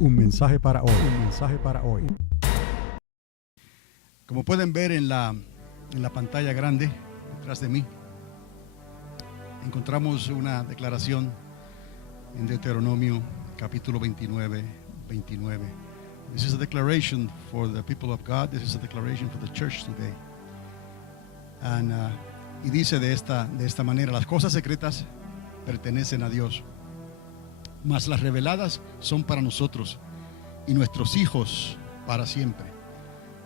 Un mensaje para hoy. Un mensaje para hoy. Como pueden ver en la pantalla grande detrás de mí, encontramos una declaración en Deuteronomio capítulo 29. This is a declaration for the people of God. This is a declaration for the church today. Y dice de esta manera: las cosas secretas pertenecen a Dios, mas las reveladas son para nosotros y nuestros hijos para siempre,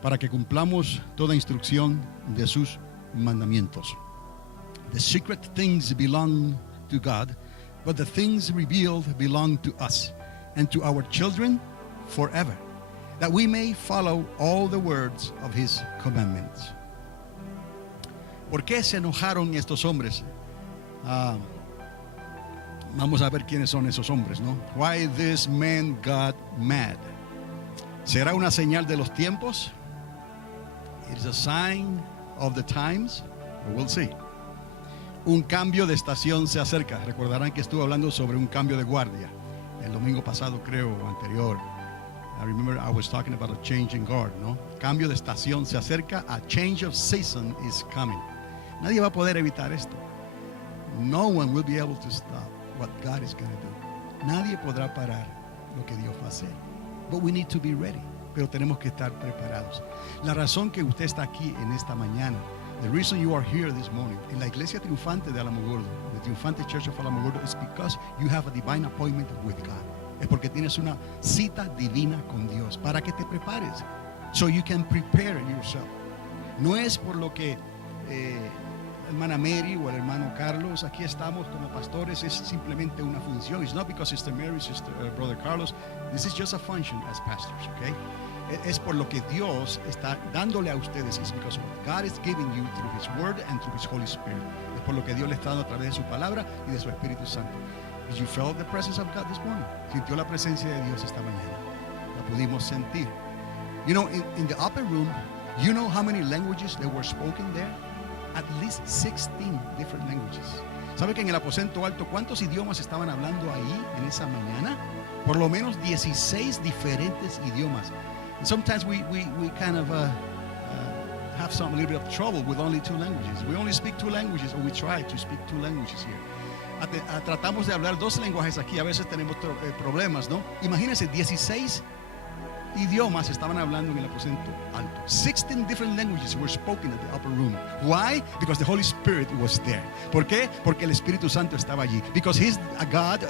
para que cumplamos toda instrucción de sus mandamientos. The secret things belong to God, but the things revealed belong to us and to our children forever, that we may follow all the words of his commandments. ¿Por qué se enojaron estos hombres? Vamos a ver quiénes son esos hombres, ¿no? Why this man got mad. ¿Será una señal de los tiempos? It is a sign of the times. We'll see. Un cambio de estación se acerca. Recordarán que estuve hablando sobre un cambio de guardia el domingo pasado, creo, o anterior. I remember I was talking about a change in guard, ¿no? Cambio de estación se acerca. A change of season is coming. Nadie va a poder evitar esto. No one will be able to stop what God is going to do. Nadie podrá parar lo que Dios va a hacer. But we need to be ready. Pero tenemos que estar preparados. La razón que usted está aquí en esta mañana, the reason you are here this morning, en la iglesia triunfante de Alamogordo, the Triunfante Church of Alamogordo, is because you have a divine appointment with God. Es porque tienes una cita divina con Dios, para que te prepares, so you can prepare yourself. No es por lo que la hermana Mary o el hermano Carlos aquí estamos como pastores, es simplemente una función. It's not because Sister Mary, Brother Carlos. This is just a function as pastors, okay? Es por lo que Dios está dándole a ustedes. It's because what God is giving you through His Word and through His Holy Spirit. Es por lo que Dios le está dando a través de su palabra y de su Espíritu Santo. Did you feel the presence of God this morning? ¿Sintió la presencia de Dios esta mañana? La pudimos sentir. You know, in the upper room, you know how many languages that were spoken there? At least 16 different languages. ¿Sabe que en el aposento alto cuántos idiomas estaban hablando ahí en esa mañana? Por lo menos 16 diferentes idiomas. And sometimes we kind of have a little bit of trouble with only 2 languages. We only speak 2 languages, or we try to speak 2 languages here. Tratamos de hablar 2 lenguajes aquí, a veces tenemos problemas, ¿no? Imagínense, 16 idiomas estaban hablando en el aposento alto. 16 different languages were spoken at the upper room. Why? Because the Holy Spirit was there. ¿Por qué? Porque el Espíritu Santo estaba allí. Because He's a God,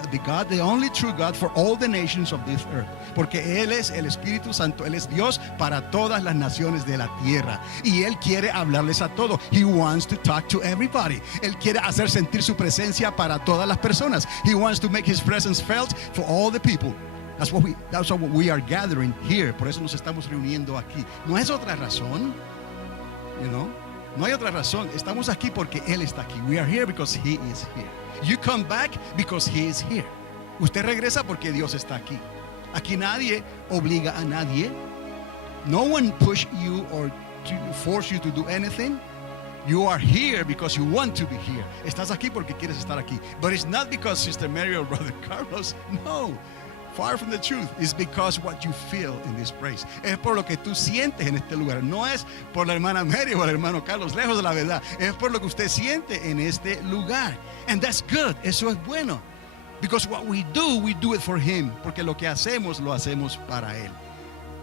the only true God for all the nations of this earth. Porque Él es el Espíritu Santo, Él es Dios para todas las naciones de la tierra. Y Él quiere hablarles a todos. He wants to talk to everybody. Él quiere hacer sentir su presencia para todas las personas. He wants to make His presence felt for all the people. That's what we are gathering here. Por eso nos estamos reuniendo aquí. No es otra razón, you know. No hay otra razón. Estamos aquí porque Él está aquí. We are here because He is here. You come back because He is here. Usted regresa porque Dios está aquí. Aquí nadie obliga a nadie. No one push you or to force you to do anything. You are here because you want to be here. Estás aquí porque quieres estar aquí. But it's not because Sister Mary or Brother Carlos. No. Far from the truth. It's because what you feel in this place. Es por lo que tú sientes en este lugar. No es por la hermana Mary o el hermano Carlos, lejos de la verdad. Es por lo que usted siente en este lugar. And that's good. Eso es bueno. Because what we do it for Him. Porque lo que hacemos, lo hacemos para Él.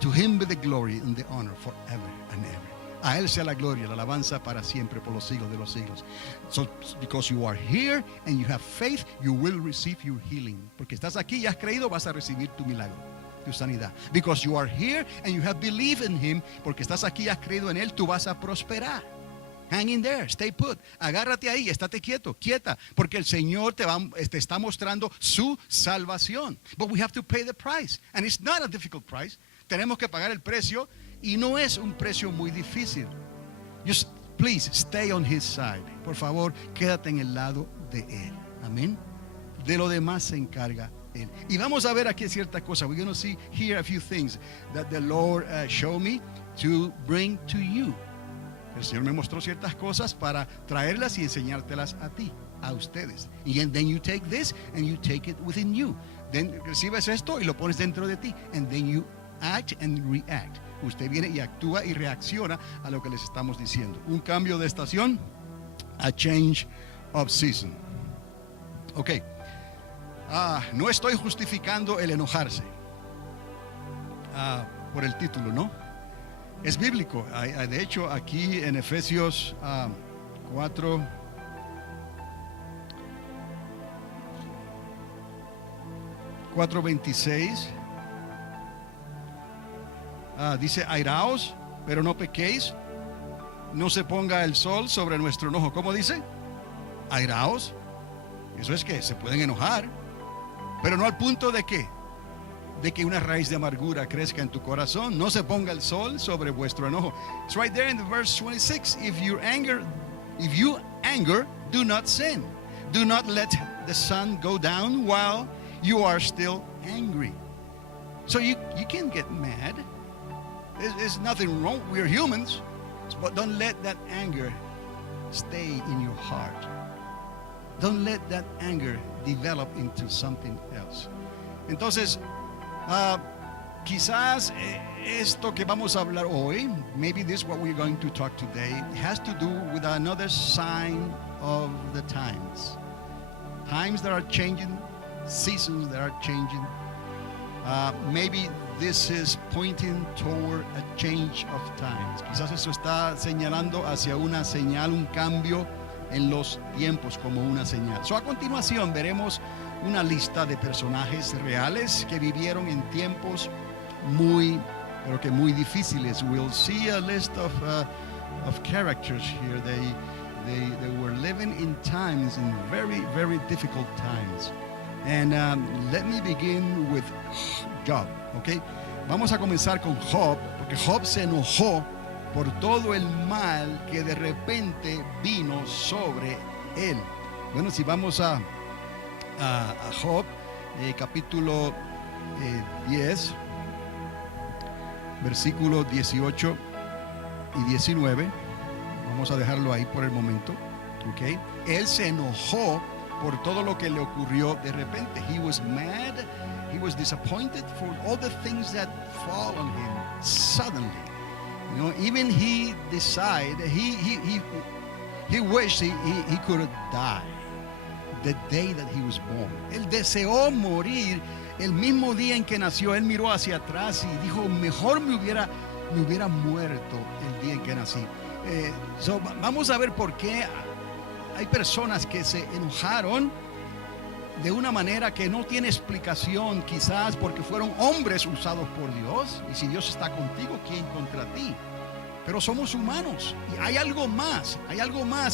To Him be the glory and the honor forever and ever. A Él sea la gloria, la alabanza para siempre, por los siglos de los siglos. So, because you are here and you have faith, you will receive your healing. Porque estás aquí y has creído, vas a recibir tu milagro, tu sanidad. Because you are here and you have believed in Him, porque estás aquí y has creído en Él, tú vas a prosperar. Hang in there, stay put. Agárrate ahí, estate quieto, quieta, porque el Señor te está mostrando su salvación. But we have to pay the price, and it's not a difficult price. Tenemos que pagar el precio. Y no es un precio muy difícil. Just please stay on His side. Por favor, quédate en el lado de Él. Amén. De lo demás se encarga Él. Y vamos a ver aquí ciertas cosas. We're going to see here a few things that the Lord showed me to bring to you. El Señor me mostró ciertas cosas para traerlas y enseñártelas a ti. a ustedes. And then you take this and you take it within you. Then recibes esto y lo pones dentro de ti. And then you act and react. Usted viene y actúa y reacciona a lo que les estamos diciendo. Un cambio de estación, a change of season. Ok. No estoy justificando el enojarse por el título, ¿no? Es bíblico. De hecho, aquí en Efesios 4:26 dice: airaos, pero no pequéis, no se ponga el sol sobre nuestro enojo. ¿Cómo dice? Airaos. Eso es que se pueden enojar, pero no al punto de que una raíz de amargura crezca en tu corazón. No se ponga el sol sobre vuestro enojo. It's right there in the verse 26. If you anger, do not sin. Do not let the sun go down while you are still angry. So you can get mad. There's nothing wrong. We're humans. But don't let that anger stay in your heart. Don't let that anger develop into something else. Entonces, quizás esto que vamos a hablar hoy, maybe this is what we're going to talk today, has to do with another sign of the times. Times that are changing, seasons that are changing. Maybe this is pointing toward a change of times. Quizás eso está señalando hacia una señal, un cambio en los tiempos como una señal. So, a continuación veremos una lista de personajes reales que vivieron en tiempos muy difíciles. We'll see a list of characters here. They were living in times, in very, very difficult times. And let me begin with Job, okay? Vamos a comenzar con Job, porque Job se enojó por todo el mal que de repente vino sobre él. Bueno, si vamos a Job, capítulo 10, versículos 18 y 19, vamos a dejarlo ahí por el momento, ¿ok? Él se enojó por todo lo que le ocurrió de repente. He was mad, he was disappointed for all the things that fall on him suddenly. You know, even he decided, he wished he could die the day that he was born. Él deseó morir el mismo día en que nació. Él miró hacia atrás y dijo: mejor me hubiera muerto el día en que nací. Vamos a ver por qué hay personas que se enojaron de una manera que no tiene explicación, quizás porque fueron hombres usados por Dios. Y si Dios está contigo, ¿quién contra ti? Pero somos humanos y hay algo más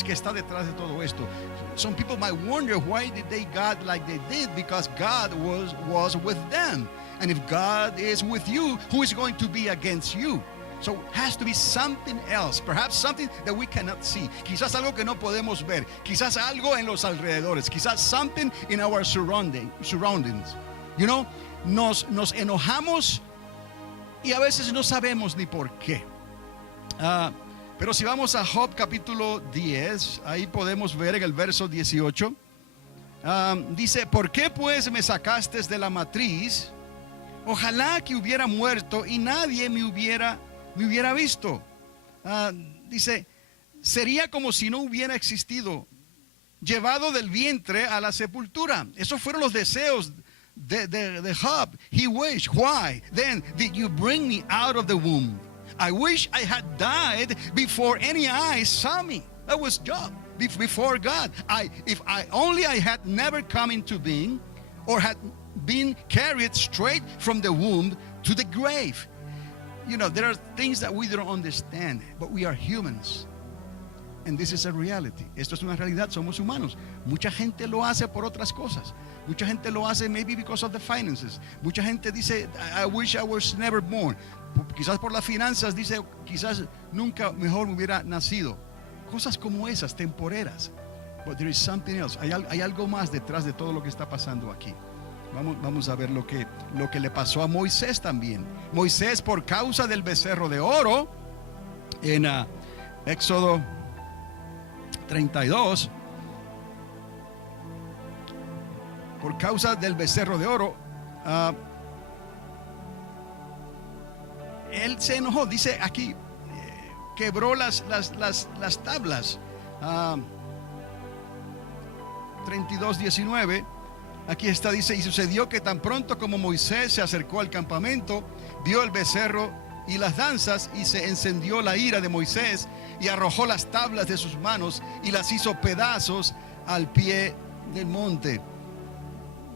que está detrás de todo esto. Some people might wonder, why did they God like they did? Because God was with them. And if God is with you, who is going to be against you? So it has to be something else, perhaps something that we cannot see. Quizás algo que no podemos ver, quizás algo en los alrededores, quizás something in our surroundings. You know, nos enojamos y a veces no sabemos ni por qué. Pero si vamos a Job capítulo 10, ahí podemos ver en el verso 18, dice: ¿por qué pues me sacaste de la matriz? Ojalá que hubiera muerto y nadie me hubiera visto. Dice: sería como si no hubiera existido, llevado del vientre a la sepultura. Esos fueron los deseos de Job. He wished, why then did you bring me out of the womb? I wish I had died before any eyes saw me. That was Job before God. If I had never come into being, or had been carried straight from the womb to the grave. You know, there are things that we don't understand, but we are humans. And this is a reality. Esto es una realidad, somos humanos. Mucha gente lo hace por otras cosas. Mucha gente lo hace maybe because of the finances. Mucha gente dice: I wish I was never born. Quizás por las finanzas, dice: quizás nunca mejor me hubiera nacido. Cosas como esas, temporeras. But there is something else. Hay algo más detrás de todo lo que está pasando aquí. Vamos a ver lo que le pasó a Moisés también. Moisés, por causa del becerro de oro, en Éxodo 32, por causa del becerro de oro, él se enojó. Dice aquí, quebró las tablas. 32:19. Aquí está, dice: y sucedió que tan pronto como Moisés se acercó al campamento, vio el becerro y las danzas, y se encendió la ira de Moisés, y arrojó las tablas de sus manos y las hizo pedazos al pie del monte.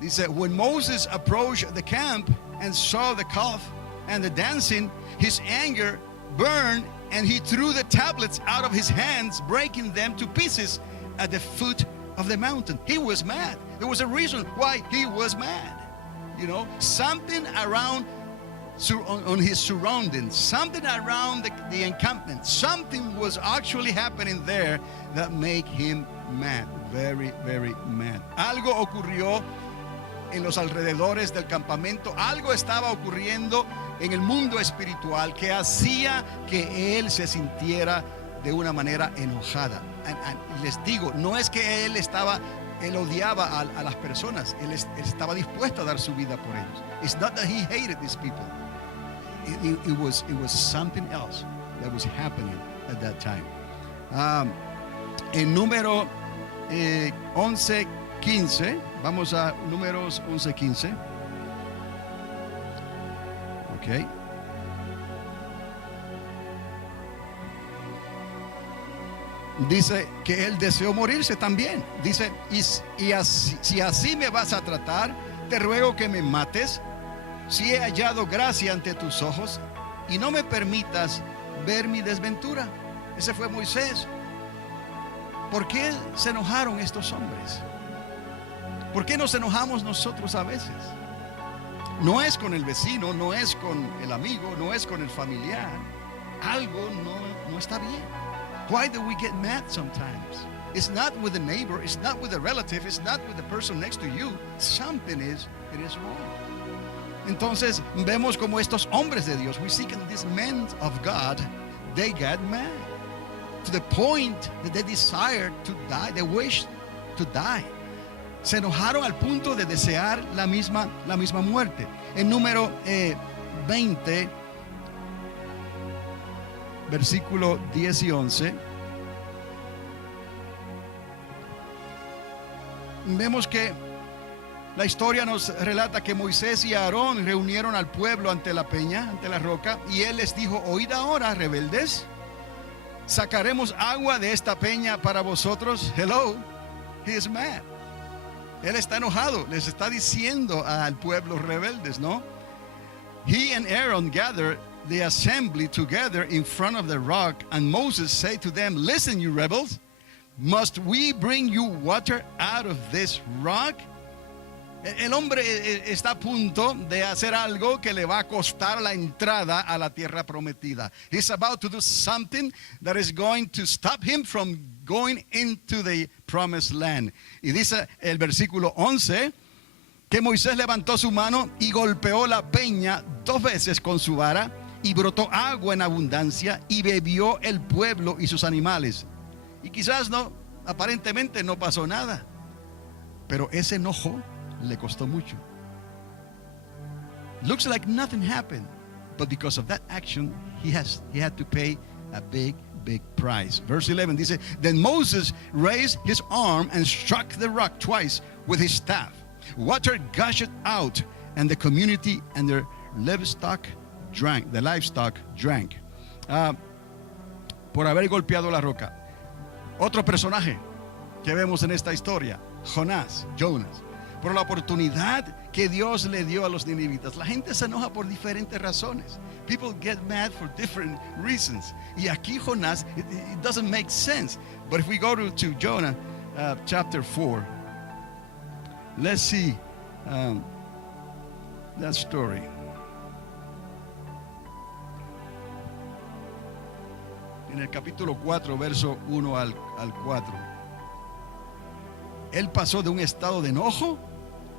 Dice: when Moses approached the camp and saw the calf and the dancing, his anger burned, and he threw the tablets out of his hands, breaking them to pieces at the foot of the mountain. He was mad. There was a reason why he was mad. You know, something around on his surroundings, something around the encampment, something was actually happening there that made him mad, very, very mad. Algo ocurrió en los alrededores del campamento, algo estaba ocurriendo en el mundo espiritual que hacía que él se sintiera de una manera enojada. Les digo, no es que él odiaba a las personas, él estaba dispuesto a dar su vida por ellos. It's not that he hated these people. It was something else that was happening at that time. En número 11:15, vamos a números 11:15. Ok. Dice que él deseó morirse también. Dice: si así me vas a tratar, te ruego que me mates, si he hallado gracia ante tus ojos, y no me permitas ver mi desventura. Ese fue Moisés. ¿Por qué se enojaron estos hombres? ¿Por qué nos enojamos nosotros a veces? No es con el vecino, no es con el amigo, no es con el familiar. Algo no está bien. Why do we get mad sometimes? It's not with the neighbor, it's not with the relative, it's not with the person next to you. Something is wrong. Entonces vemos como estos hombres de Dios, we see that these men of God, they got mad to the point that they desired to die, they wished to die. Se enojaron al punto de desear la misma muerte. En número 20, versículo 10 y 11, vemos que la historia nos relata que Moisés y Aarón reunieron al pueblo ante la peña, ante la roca, y él les dijo: oíd ahora, rebeldes, sacaremos agua de esta peña para vosotros. Hello, he is mad. Él está enojado, les está diciendo al pueblo rebeldes, ¿no? He and Aaron gathered the assembly together in front of the rock, and Moses said to them: listen, you rebels, must we bring you water out of this rock? El hombre está a punto de hacer algo que le va a costar la entrada a la tierra prometida. He's about to do something that is going to stop him from going into the promised land. Y dice el versículo 11 que Moisés levantó su mano y golpeó la peña 2 veces con su vara, y brotó agua en abundancia, y bebió el pueblo y sus animales. Y quizás aparentemente no pasó nada, pero ese enojo le costó mucho. Looks like nothing happened, but because of that action, he had to pay a big price. Verse 11 dice: then Moses raised his arm and struck the rock twice with his staff. Water gushed out, and the community and their livestock drank. Por haber golpeado la roca. Otro personaje que vemos en esta historia, Jonas. Por la oportunidad que Dios le dio a los ninivitas. La gente se enoja por diferentes razones. People get mad for different reasons. Y aquí Jonás, it doesn't make sense. But if we go to Jonah chapter 4, let's see that story. En el capítulo 4, verso 1 al 4. Él pasó de un estado de enojo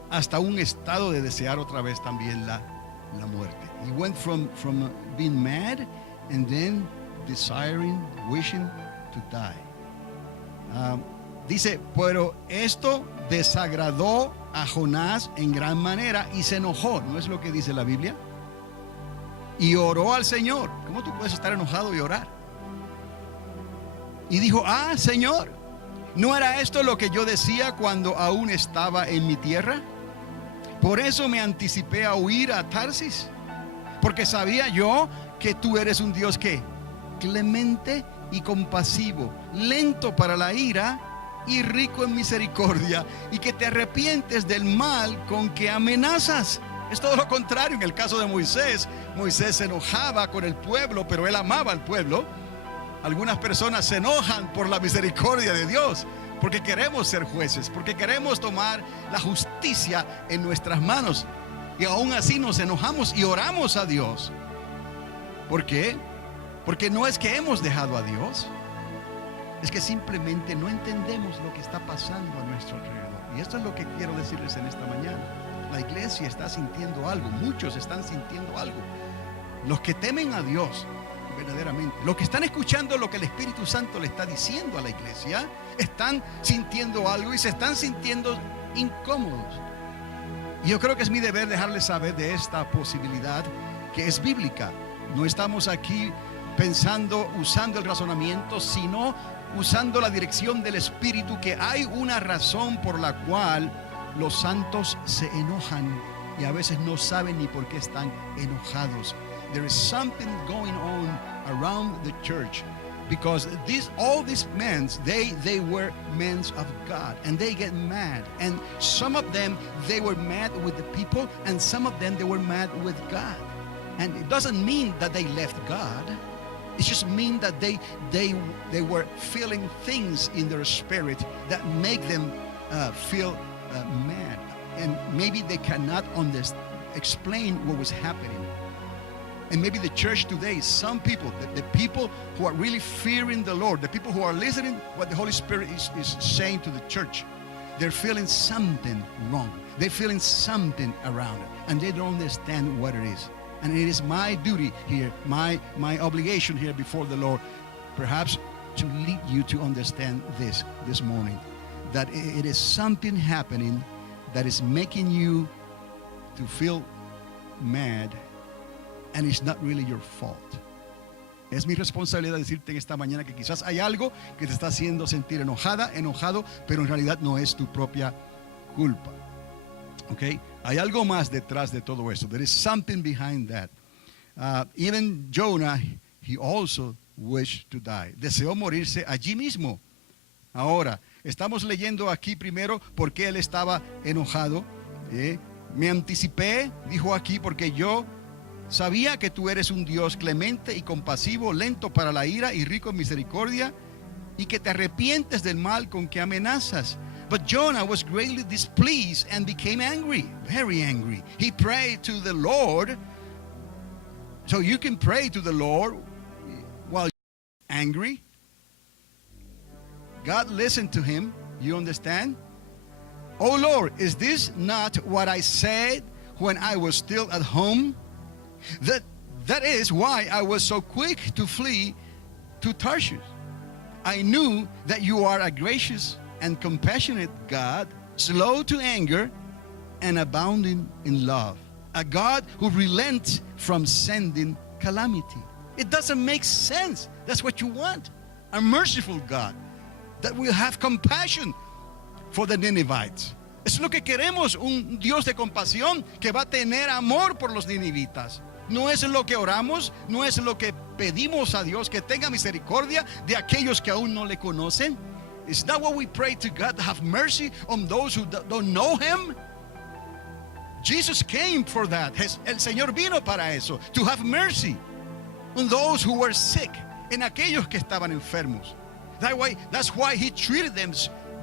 hasta un estado de desear otra vez también la muerte. He went from being mad and then wishing to die. Dice: pero esto desagradó a Jonás en gran manera y se enojó. ¿No es lo que dice la Biblia? Y oró al Señor. ¿Cómo tú puedes estar enojado y orar? Y dijo, Señor, ¿no era esto lo que yo decía cuando aún estaba en mi tierra? Por eso me anticipé a huir a Tarsis, porque sabía yo que tú eres un Dios que clemente y compasivo, lento para la ira y rico en misericordia, y que te arrepientes del mal con que amenazas. Es todo lo contrario. En el caso de Moisés, Moisés se enojaba con el pueblo, pero él amaba al pueblo. Algunas personas se enojan por la misericordia de Dios, porque queremos ser jueces, porque queremos tomar la justicia en nuestras manos, y aún así nos enojamos y oramos a Dios. ¿Por qué? Porque no es que hemos dejado a Dios, es que simplemente no entendemos lo que está pasando a nuestro alrededor. Y esto es lo que quiero decirles en esta mañana. La iglesia está sintiendo algo, muchos están sintiendo algo. Los que temen a Dios verdaderamente, los que están escuchando lo que el Espíritu Santo le está diciendo a la iglesia, están sintiendo algo y se están sintiendo incómodos. Y yo creo que es mi deber dejarles saber de esta posibilidad que es bíblica. No estamos aquí pensando, usando el razonamiento, sino usando la dirección del Espíritu, que hay una razón por la cual los santos se enojan y a veces no saben ni por qué están enojados. There is something going on around the church, because all these men, they were men of God, and they get mad, and some of them, they were mad with the people, and some of them, they were mad with God. And it doesn't mean that they left God. It just means that they were feeling things in their spirit that make them feel mad, and maybe they cannot explain what was happening. And maybe the church today, some people, the people who are really fearing the Lord, the people who are listening what the Holy Spirit is saying to the church, they're feeling something wrong. They're feeling something around it, and they don't understand what it is. And it is my duty here, my obligation here before the Lord, perhaps to lead you to understand this morning, that it is something happening that is making you to feel mad, and it's not really your fault. Es mi responsabilidad decirte en esta mañana que quizás hay algo que te está haciendo sentir enojado, pero en realidad no es tu propia culpa. Okay? Hay algo más detrás de todo eso. There is something behind that. Even Jonah, he also wished to die. Deseó morirse allí mismo. Ahora, estamos leyendo aquí primero por qué él estaba enojado. Me anticipé, dijo aquí, porque yo sabía que tú eres un Dios clemente y compasivo, lento para la ira y rico en misericordia, y que te arrepientes del mal con que amenazas. But Jonah was greatly displeased and became angry, very angry. He prayed to the Lord. So you can pray to the Lord while you're angry. God listened to him. You understand? Oh Lord, is this not what I said when I was still at home? That is why I was so quick to flee to Tarshish. I knew that you are a gracious and compassionate God, slow to anger and abounding in love, a God who relents from sending calamity. It doesn't make sense. That's what you want, a merciful God that will have compassion for the Ninevites. Es lo que queremos, un Dios de compasión que va a tener amor por los ninivitas. No es lo que oramos, no es lo que pedimos a Dios, que tenga misericordia de aquellos que aún no le conocen. Is that what we pray to God, to have mercy on those who don't know Him? Jesus came for that. El Señor vino para eso, to have mercy on those who were sick, en aquellos que estaban enfermos. That's why He treated them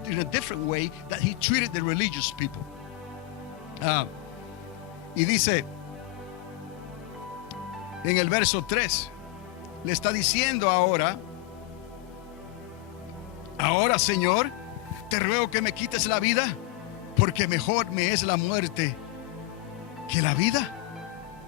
in a different way that He treated the religious people. Y dice en el verso 3, le está diciendo ahora, Señor, te ruego que me quites la vida, porque mejor me es la muerte que la vida.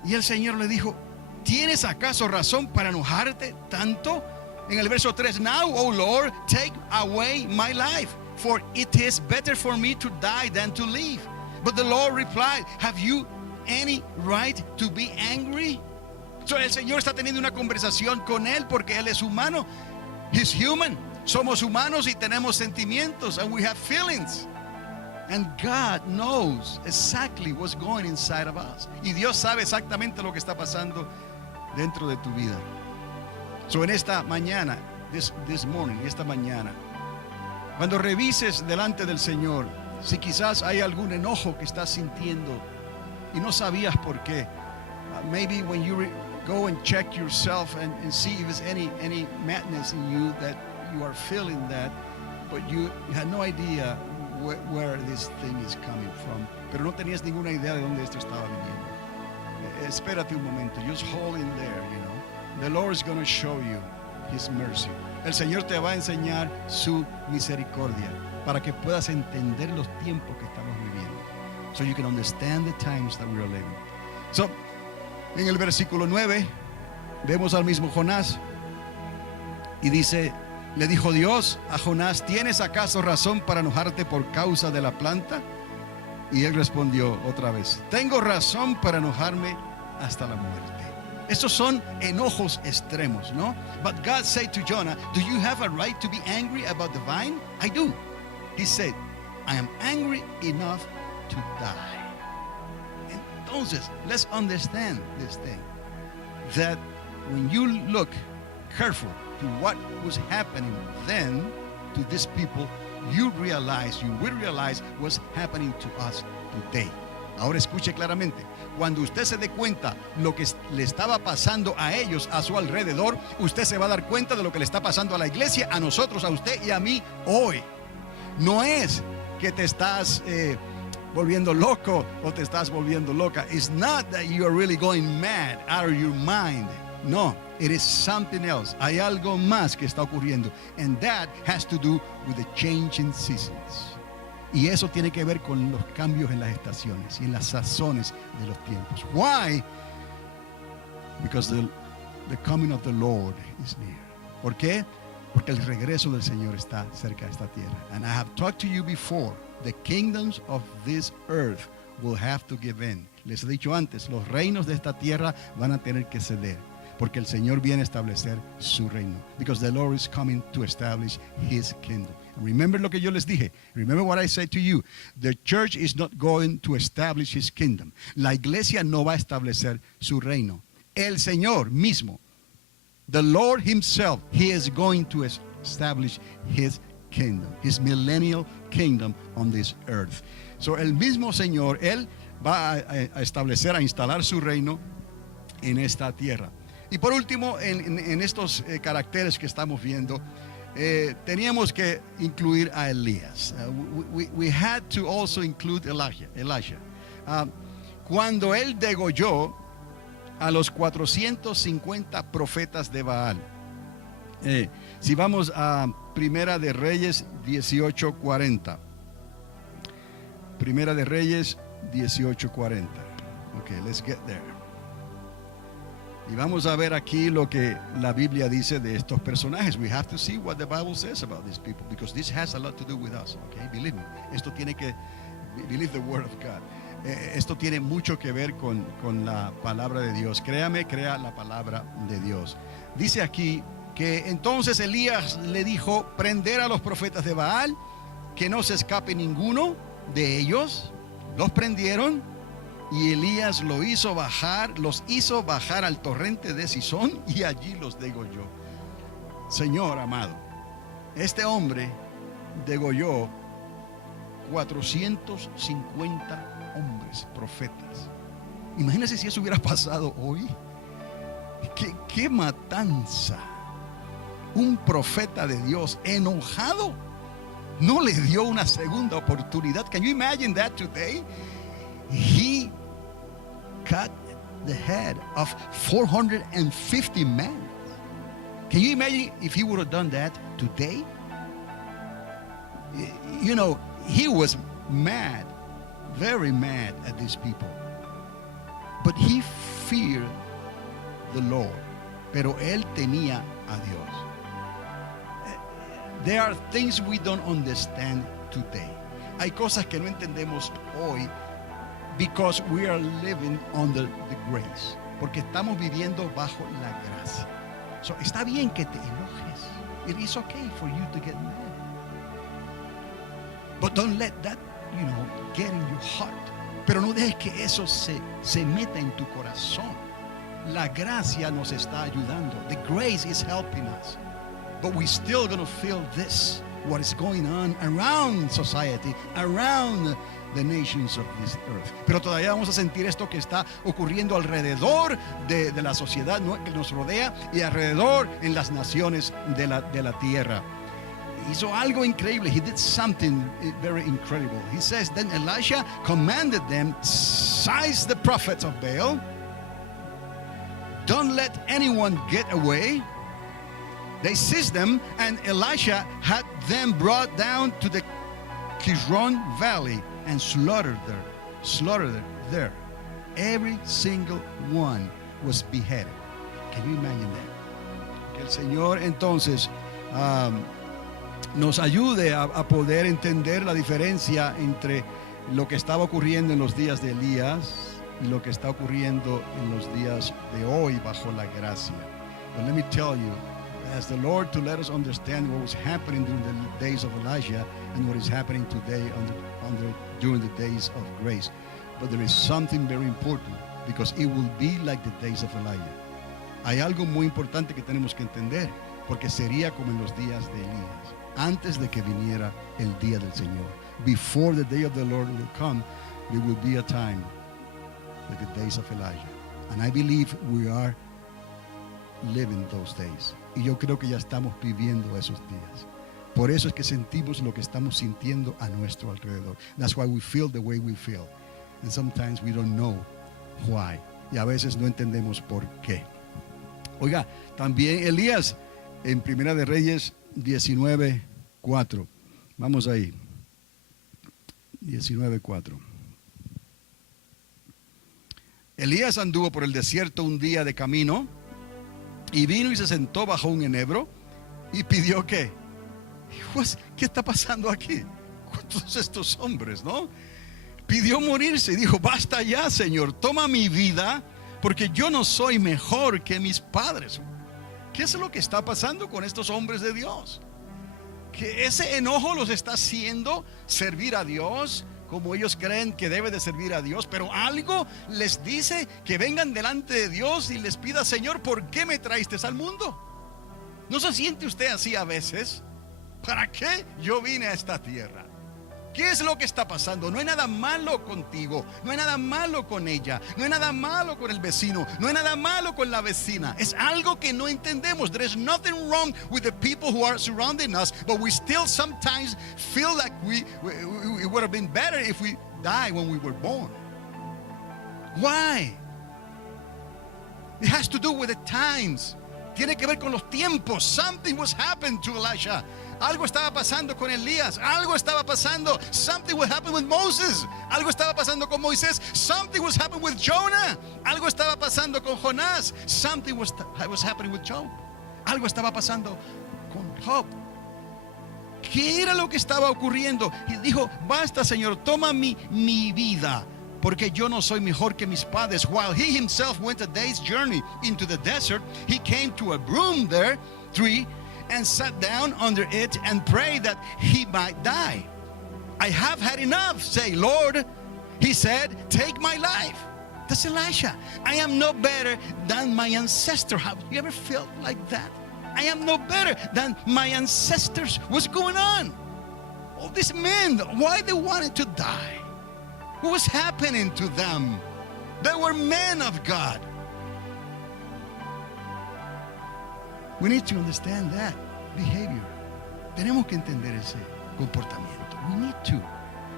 Y el Señor le dijo, ¿tienes acaso razón para enojarte tanto? En el verso 3, now, O Lord, take away my life, for it is better for me to die than to live. But the Lord replied, have you any right to be angry? So el Señor está teniendo una conversación con él porque él es humano. He's human. Somos humanos y tenemos sentimientos, and we have feelings. And God knows exactly what's going inside of us. Y Dios sabe exactamente lo que está pasando dentro de tu vida. So en esta mañana, this morning, esta mañana, cuando revises delante del Señor, si quizás hay algún enojo que estás sintiendo y no sabías por qué, maybe when you go and check yourself and see if there's any madness in you that you are feeling that, but you had no idea where this thing is coming from, pero no tenías ninguna idea de dónde esto estaba viniendo. Espérate un momento, just hold in there, you know. The Lord is going to show you His mercy. El Señor te va a enseñar su misericordia para que puedas entender los tiempos que estamos viviendo. So you can understand the times that we are living. So, en el versículo 9 vemos al mismo Jonás y dice, le dijo Dios a Jonás, ¿tienes acaso razón para enojarte por causa de la planta? Y él respondió otra vez, tengo razón para enojarme hasta la muerte. Estos son enojos extremos, ¿no? But God said to Jonah, do you have a right to be angry about the vine? I do. He said, I am angry enough to die. Entonces, let's understand this thing, that when you look careful to what was happening then to these people, you will realize what's happening to us today. Ahora escuche claramente, cuando usted se dé cuenta lo que le estaba pasando a ellos a su alrededor, usted se va a dar cuenta de lo que le está pasando a la iglesia, a nosotros, a usted y a mí hoy. No es que te estás volviendo loco o te estás volviendo loca. It's not that you are really going mad out of your mind. No, it is something else. Hay algo más que está ocurriendo. And that has to do with the changing seasons. Y eso tiene que ver con los cambios en las estaciones y en las sazones de los tiempos. Why? Because the coming of the Lord is near. ¿Por qué? Porque el regreso del Señor está cerca de esta tierra. And I have talked to you before. The kingdoms of this earth will have to give in. Les he dicho antes, los reinos de esta tierra van a tener que ceder, porque el Señor viene a establecer su reino. Because the Lord is coming to establish His kingdom. Remember lo que yo les dije. Remember what I said to you. The church is not going to establish His kingdom. La iglesia no va a establecer su reino. El Señor mismo, the Lord Himself, He is going to establish His kingdom, His millennial kingdom on this earth. So el mismo Señor, Él va a establecer, a instalar su reino en esta tierra. Y por último, en estos caracteres que estamos viendo, teníamos que incluir a Elías. We had to also include Elijah. Cuando él degolló a los 450 profetas de Baal. Si vamos a Primera de Reyes 18:40. Primera de Reyes 18:40. Okay, let's get there. Y vamos a ver aquí lo que la Biblia dice de estos personajes. We have to see what the Bible says about these people, because this has a lot to do with us. Okay, believe me. Esto tiene que believe the word of God. Esto tiene mucho que ver con la palabra de Dios. Créame, crea la palabra de Dios. Dice aquí que entonces Elías le dijo: prender a los profetas de Baal, que no se escape ninguno de ellos. Los prendieron y Elías los hizo bajar al torrente de Cisón y allí los degolló. Señor amado, este hombre degolló 450 hombres, profetas. Imagínense si eso hubiera pasado hoy. ¿Qué matanza! Un profeta de Dios enojado no le dio una segunda oportunidad. Can you imagine that today? He cut the head of 450 men. Can you imagine if he would have done that today? You know, he was mad, very mad at these people. But he feared the Lord. Pero él temía a Dios. There are things we don't understand today. Hay cosas que no entendemos hoy Because we are living under the grace. Porque estamos viviendo bajo la gracia. So, está bien que te enojes. It is okay for you to get mad. But don't let that, get in your heart. Pero no dejes que eso se meta en tu corazón. La gracia nos está ayudando. The grace is helping us. But we're still going to feel this, what is going on around society, around the nations of this earth. Pero todavía vamos a sentir esto que está ocurriendo alrededor de la sociedad que nos rodea y alrededor en las naciones de la tierra. Hizo algo increíble. He did something very incredible. He says, then Elisha commanded them, seize the prophets of Baal. Don't let anyone get away. They seized them, and Elisha had them brought down to the Kishron Valley and slaughtered there. Every single one was beheaded. Can you imagine that? Que el Señor entonces nos ayude a poder entender la diferencia entre lo que estaba ocurriendo en los días de Elías y lo que está ocurriendo en los días de hoy bajo la gracia. But let me tell you, ask the Lord to let us understand what was happening during the days of Elijah and what is happening today during the days of grace. But there is something very important, because it will be like the days of Elijah. Hay algo muy importante que tenemos que entender, porque sería como en los días de Elías, antes de que viniera el día del Señor. Before the day of the Lord will come, there will be a time like the days of Elijah. And I believe we are living those days. Y yo creo que ya estamos viviendo esos días. Por eso es que sentimos lo que estamos sintiendo a nuestro alrededor. That's why we feel the way we feel. And sometimes we don't know why. Y a veces no entendemos por qué. Oiga, también Elías en Primera de Reyes 19:4. Vamos ahí. 19:4. Elías anduvo por el desierto un día de camino y vino y se sentó bajo un enebro y pidió ¿qué? Pues, ¿qué está pasando aquí? Con todos estos hombres, ¿no? Pidió morirse y dijo, basta ya, Señor, toma mi vida, porque yo no soy mejor que mis padres. ¿Qué es lo que está pasando con estos hombres de Dios? Que ese enojo los está haciendo servir a Dios como ellos creen que debe de servir a Dios, pero algo les dice que vengan delante de Dios y les pida, Señor, ¿por qué me traíste al mundo? ¿No se siente usted así a veces? ¿Para qué yo vine a esta tierra? ¿Qué es lo que está pasando? No hay nada malo contigo, no hay nada malo con ella, no hay nada malo con el vecino, no hay nada malo con la vecina. Es algo que no entendemos. There is nothing wrong with the people who are surrounding us, but we still sometimes feel like it would have been better if we died when we were born. Why? It has to do with the times. Tiene que ver con los tiempos. Something was happening to Elisha. Algo estaba pasando con Elías. Algo estaba pasando. Something was happening with Moses. Algo estaba pasando con Moisés. Something was happening with Jonah. Algo estaba pasando con Jonás. Something was happening with Job. Algo estaba pasando con Job. ¿Qué era lo que estaba ocurriendo? Y dijo, basta, Señor, toma mi vida, porque yo no soy mejor que mis padres. While he himself went a day's journey into the desert, he came to a broom tree and sat down under it and prayed that he might die. I have had enough, say Lord. He said, take my life. That's Elisha. I am no better than my ancestors. Have you ever felt like that? I am no better than my ancestors. What's going on? All these men, why they wanted to die? What was happening to them? They were men of God. We need to understand that behavior. Tenemos que entender ese comportamiento. We need to.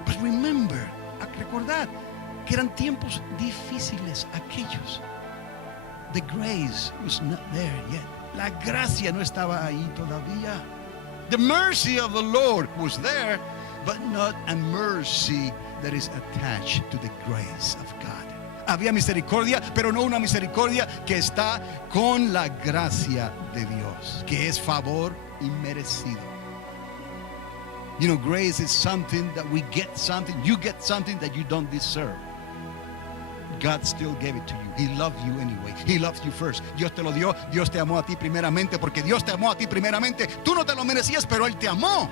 But remember, recordad que eran tiempos difíciles aquellos. The grace was not there yet. La gracia no estaba ahí todavía. The mercy of the Lord was there, but not a mercy that is attached to the grace of God. Había misericordia, pero no una misericordia que está con la gracia de Dios, que es favor inmerecido. You know, grace is something that we get something, you get something that you don't deserve. God still gave it to you. He loved you anyway. He loved you first. Dios te lo dio. Dios te amó a ti primeramente, porque Dios te amó a ti primeramente. Tú no te lo merecías, pero Él te amó.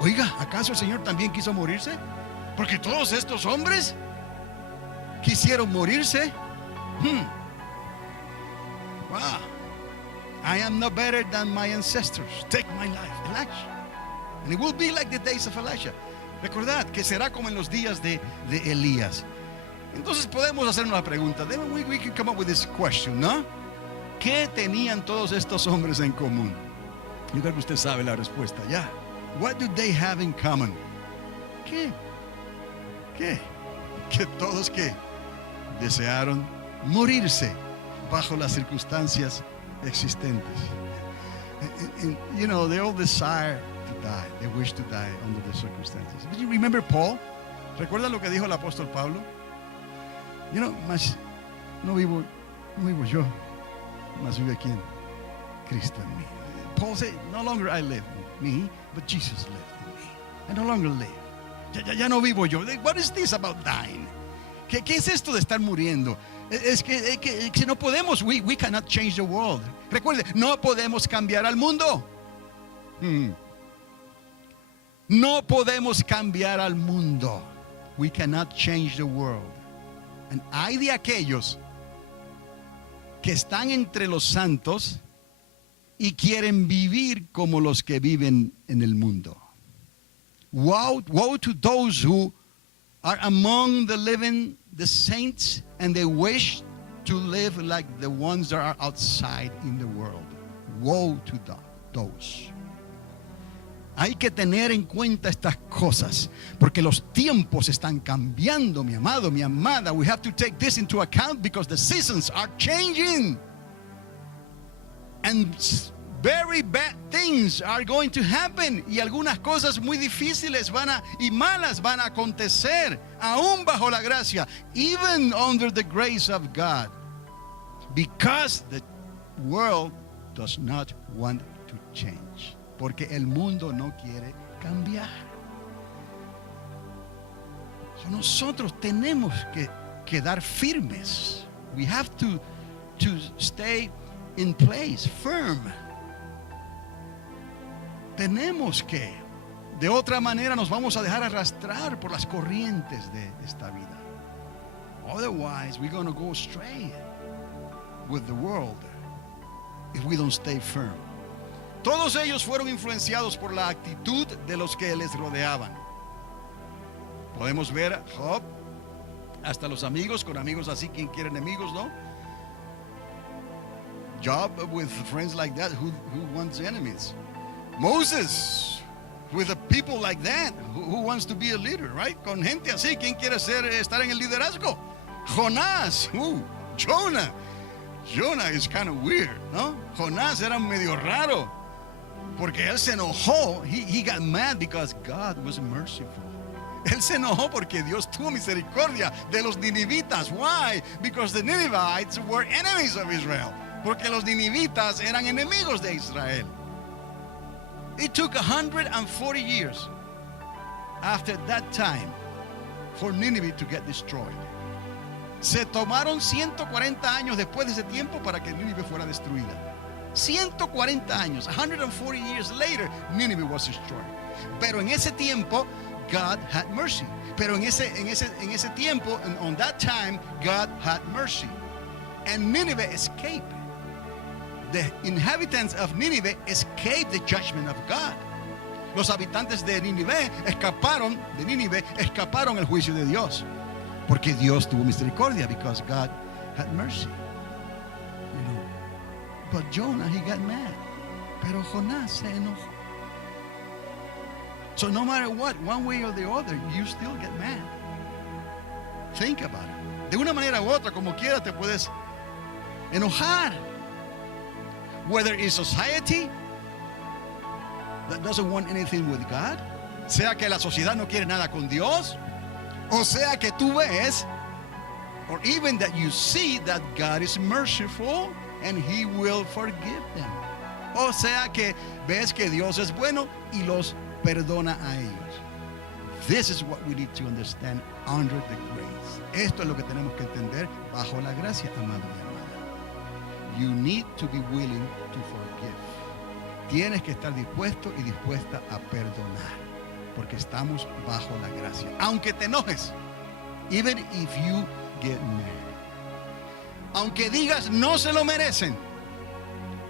Oiga, ¿acaso el Señor también quiso morirse? Porque todos estos hombres quisieron morirse. Wow. I am no better than my ancestors. Take my life, Elijah. And it will be like the days of Elijah. Recordad que será como en los días de Elías. Entonces podemos hacernos la pregunta. We can come up with this question, ¿no? ¿Qué tenían todos estos hombres en común? Yo creo que usted sabe la respuesta ya. What do they have in common? ¿Qué? Que todos que desearon morirse bajo las circunstancias existentes. And, you know, they all desire to die. They wish to die under the circumstances. Do you remember Paul? ¿Recuerdan lo que dijo el apóstol Pablo? You know, mas no vivo yo, mas vive quien? Cristo en mí. Paul said, no longer I live, me, but Jesus lives in me. I no longer live. Ya no vivo yo. What is this about dying? ¿Qué es esto de estar muriendo? Es que no podemos. We cannot change the world. Recuerde, no podemos cambiar al mundo. No podemos cambiar al mundo. We cannot change the world. And hay de aquellos que están entre los santos y quieren vivir como los que viven en el mundo. Woe to those who are among the living, the saints, and they wish to live like the ones that are outside in the world. Woe to those. Hay que tener en cuenta estas cosas, porque los tiempos están cambiando, mi amado, mi amada. We have to take this into account because the seasons are changing. And very bad things are going to happen. Y algunas cosas muy difíciles y malas van a acontecer, aún bajo la gracia, even under the grace of God. Because the world does not want to change. Porque el mundo no quiere cambiar. So nosotros tenemos que quedar firmes. We have to stay in place, firm. Tenemos que. De otra manera nos vamos a dejar arrastrar por las corrientes de esta vida. Otherwise, we're going to go astray with the world if we don't stay firm. Todos ellos fueron influenciados por la actitud de los que les rodeaban. Podemos ver a Job, hasta los amigos, con amigos así, quien quiere enemigos, ¿no? Job with friends like that, who wants enemies? Moses, with a people like that, who wants to be a leader, right? Con gente así, ¿quién quiere estar en el liderazgo? Jonás, Jonah is kind of weird, ¿no? Jonás era medio raro. Porque él se enojó. He got mad because God was merciful. Él se enojó porque Dios tuvo misericordia de los ninivitas. Why? Because the Ninevites were enemies of Israel. Porque los ninivitas eran enemigos de Israel. It took 140 years after that time for Nineveh to get destroyed. Se tomaron 140 años después de ese tiempo para que Nínive fuera destruida. 140 años, 140 years later, Nineveh was destroyed. Pero en ese tiempo, God had mercy. Pero en ese tiempo, on that time, God had mercy. And Nineveh escaped. The inhabitants of Nineveh escaped the judgment of God. Los habitantes de Nínive escaparon el juicio de Dios. Porque Dios tuvo misericordia, because God had mercy. But Jonah, he got mad. Pero Jonás se enojó. So no matter what, one way or the other, you still get mad. Think about it. De una manera u otra, como quiera, te puedes enojar. Whether it's society that doesn't want anything with God, sea que la sociedad no quiere nada con Dios, o sea que tú ves, or even that you see that God is merciful and He will forgive them. O sea que ves que Dios es bueno y los perdona a ellos. This is what we need to understand under the grace. Esto es lo que tenemos que entender bajo la gracia, amado y amada. You need to be willing to forgive. Tienes que estar dispuesto y dispuesta a perdonar, porque estamos bajo la gracia. Aunque te enojes, even if you get mad. Aunque digas no se lo merecen,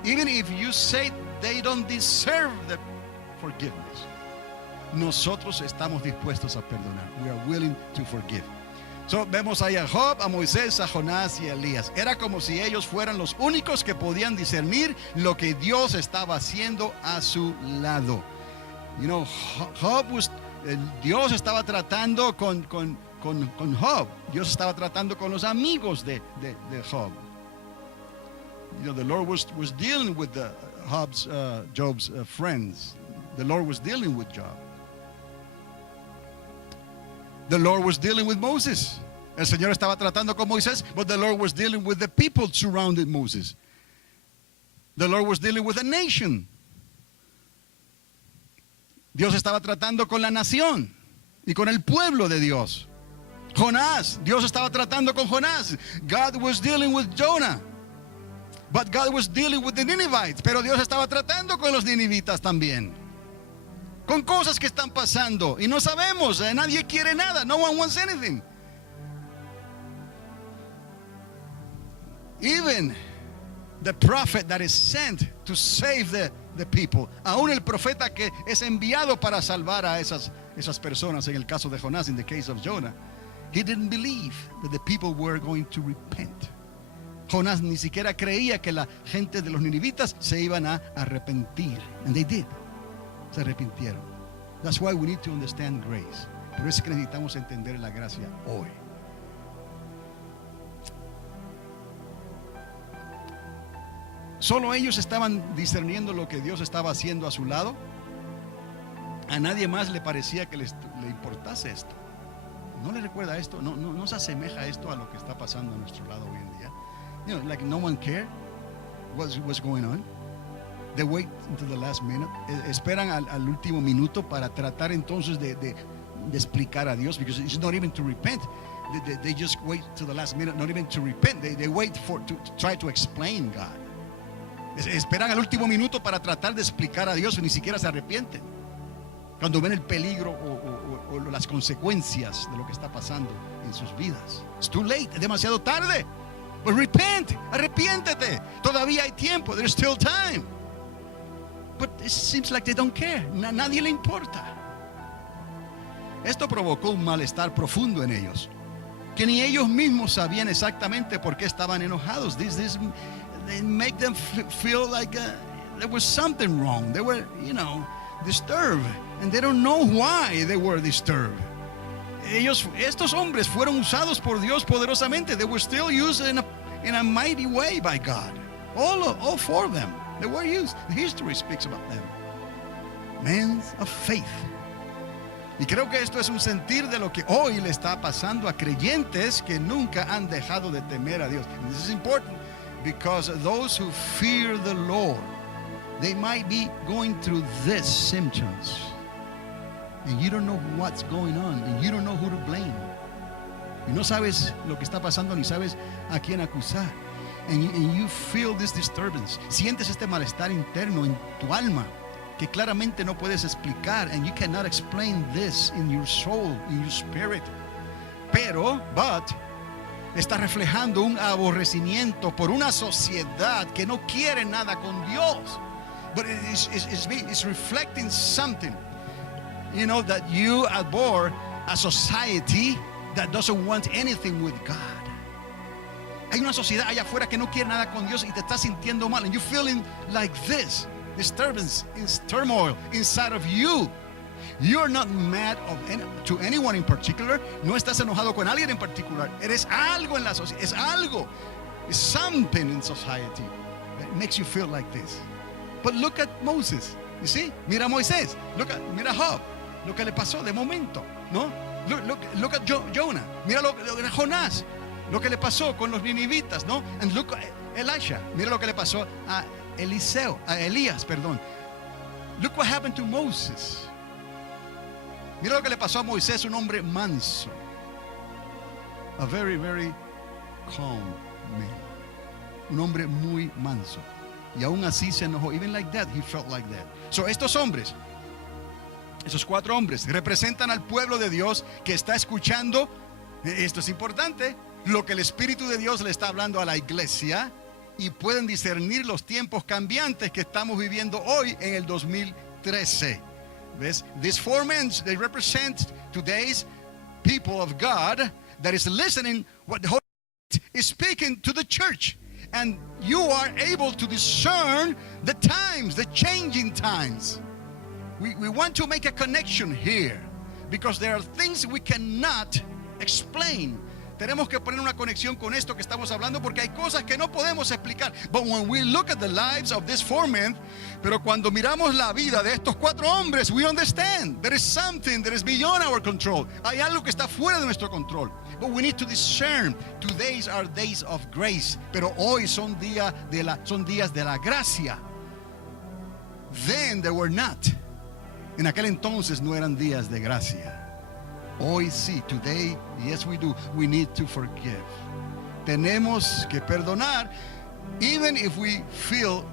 even if you say they don't deserve the forgiveness, nosotros estamos dispuestos a perdonar. We are willing to forgive. So, vemos ahí a Job, a Moisés, a Jonás y a Elías. Era como si ellos fueran los únicos que podían discernir lo que Dios estaba haciendo a su lado. You know, Job Dios estaba tratando con Job. Dios estaba tratando con los amigos de Job. You know, the Lord was dealing with Job's friends. The Lord was dealing with Job. The Lord was dealing with Moses. El Señor estaba tratando con Moisés, but the Lord was dealing with the people surrounding Moses. The Lord was dealing with a nation. Dios estaba tratando con la nación y con el pueblo de Dios. Jonás, Dios estaba tratando con Jonás. God was dealing with Jonah. But God was dealing with the Ninevites. Pero Dios estaba tratando con los ninivitas también. Con cosas que están pasando y no sabemos, nadie quiere nada, no one wants anything. Even the prophet that is sent to save the people, aún el profeta que es enviado para salvar a esas personas, en el caso de Jonás, in the case of Jonah, he didn't believe that the people were going to repent. Jonás ni siquiera creía que la gente de los ninivitas se iban a arrepentir, and they did. Se arrepintieron. That's why we need to understand grace. Por eso es que necesitamos entender la gracia hoy. Solo ellos estaban discerniendo lo que Dios estaba haciendo a su lado. A nadie más le parecía que le importase esto. ¿No le recuerda esto? No se asemeja esto a lo que está pasando a nuestro lado hoy en día. You know, like no one cared what's going on. They wait until the last minute. Esperan al último minuto para tratar entonces de explicar a Dios, because it's not even to repent. They just wait till the last minute, not even to repent. They wait to try to explain God. Esperan al último minuto para tratar de explicar a Dios y ni siquiera se arrepienten. Cuando ven el peligro o las consecuencias de lo que está pasando en sus vidas. It's too late, es demasiado tarde. But repent, arrepiéntete. Todavía hay tiempo, there's still time. But it seems like they don't care. Nadie le importa. Esto provocó un malestar profundo en ellos, que ni ellos mismos sabían exactamente por qué estaban enojados. They make them feel like there was something wrong. They were, disturbed, and they don't know why they were disturbed. Estos hombres fueron usados por Dios poderosamente. They were still used in a mighty way by God. All four of them. They were used. History speaks about them. Men of faith. Y creo que esto es un sentir de lo que hoy le está pasando a creyentes que nunca han dejado de temer a Dios. And this is important because those who fear the Lord, they might be going through these symptoms. And you don't know what's going on, and you don't know who to blame. Y no sabes lo que está pasando, ni sabes a quién acusar. And you feel this disturbance. Sientes este malestar interno en tu alma que claramente no puedes explicar, and you cannot explain this in your soul, in your spirit. But está reflejando un aborrecimiento por una sociedad que no quiere nada con Dios. But it's reflecting something. You know, that you abhor a society that doesn't want anything with God. Hay una sociedad allá afuera que no quiere nada con Dios y te estás sintiendo mal. And you're feeling like this disturbance, turmoil inside of you. You're not mad to anyone in particular. No estás enojado con alguien en particular. Eres algo en la sociedad. Es algo. It's something in society that makes you feel like this. But look at Moses. You see? Mira a Moisés. Mira Job. Lo que le pasó de momento, ¿no? Look at Jonah. Mira lo que Jonás. Lo que le pasó con los ninivitas, ¿no? And look at Elisha. Mira lo que le pasó a Elías, perdón. Look what happened to Moses. Mira lo que le pasó a Moisés, un hombre manso. A very, very calm man. Un hombre muy manso. Y aún así se enojó. Even like that, he felt like that. So, estos hombres, esos 4 hombres, representan al pueblo de Dios que está escuchando. Esto es importante. Lo que el Espíritu de Dios le está hablando a la iglesia. Y pueden discernir los tiempos cambiantes que estamos viviendo hoy en el 2013. ¿Ves? These 4 men, they represent today's people of God that is listening what the Holy Spirit is speaking to the church. And you are able to discern the times, the changing times. We want to make a connection here because there are things we cannot explain. Tenemos que poner una conexión con esto que estamos hablando porque hay cosas que no podemos explicar. But when we look at the lives of these 4 men, pero cuando miramos la vida de estos 4 hombres, we understand there is something that is beyond our control. Hay algo que está fuera de nuestro control. But we need to discern. Today's are days of grace. Pero hoy son días de la gracia. Then they were not. En aquel entonces no eran días de gracia. Hoy sí, today, yes we do. We need to forgive. Tenemos que perdonar, even if we feel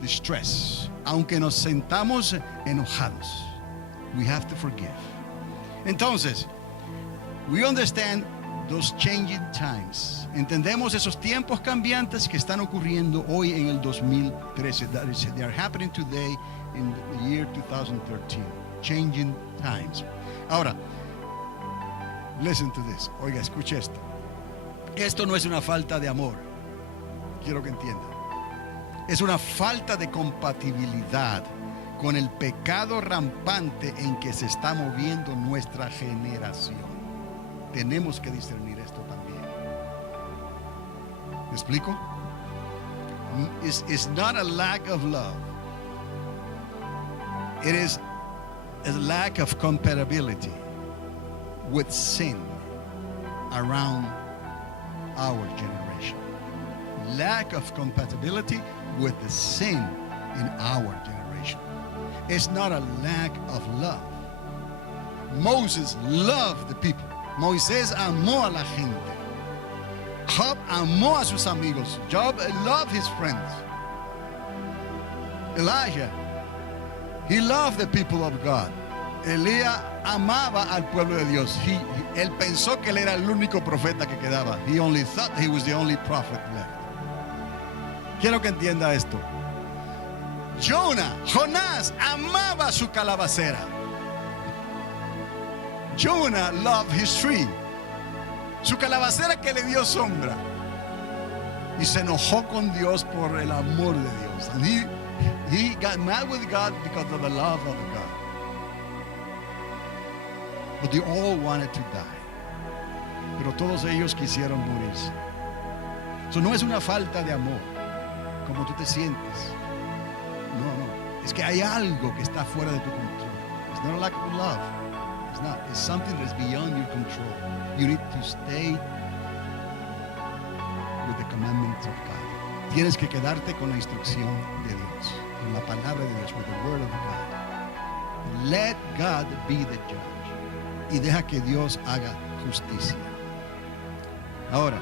distress. Aunque nos sentamos enojados, we have to forgive. Entonces, we understand those changing times. Entendemos esos tiempos cambiantes que están ocurriendo hoy en el 2013. That is, they are happening today in the year 2013. Changing times. Ahora, listen to this. Oiga, escuche esto. Esto no es una falta de amor. Quiero que entiendan. Es una falta de compatibilidad con el pecado rampante en que se está moviendo nuestra generación. Tenemos que discernir esto también. ¿Me explico? It's not a lack of love. It is a lack of compatibility with sin around our generation. Lack of compatibility with the sin in our generation. It's not a lack of love. Moses loved the people. Moisés amó a la gente. Job amó a sus amigos. Job loved his friends. Elijah, he loved the people of God. Elías amaba al pueblo de Dios. Él pensó que él era el único profeta que quedaba. He only thought he was the only prophet left. Quiero que entienda esto. Jonás amaba su calabacera. Jonah loved his tree. Su calabacera que le dio sombra. Y se enojó con Dios por el amor de Dios. And he got mad with God because of the love of God. But they all wanted to die. Pero todos ellos quisieron morirse. Eso no es una falta de amor, como tú te sientes. No. Es que hay algo que está fuera de tu control. It's not a lack of love. It's not. It's something that is beyond your control. You need to stay with the commandments of God. Tienes que quedarte con la instrucción de Dios, con la palabra de Dios, with the word of God. Let God be the judge. Y deja que Dios haga justicia. Ahora,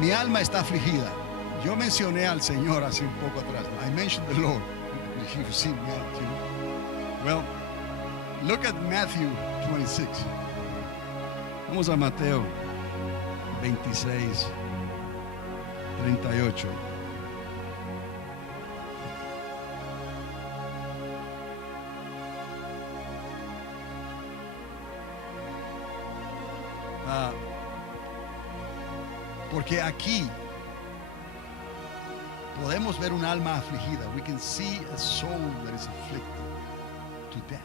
mi alma está afligida. Yo mencioné al Señor hace un poco atrás. I mentioned the Lord. You've seen that too. Well, look at Matthew 26. Vamos a Mateo 26, 38. Porque aquí podemos ver un alma afligida. We can see a soul that is afflicted to death.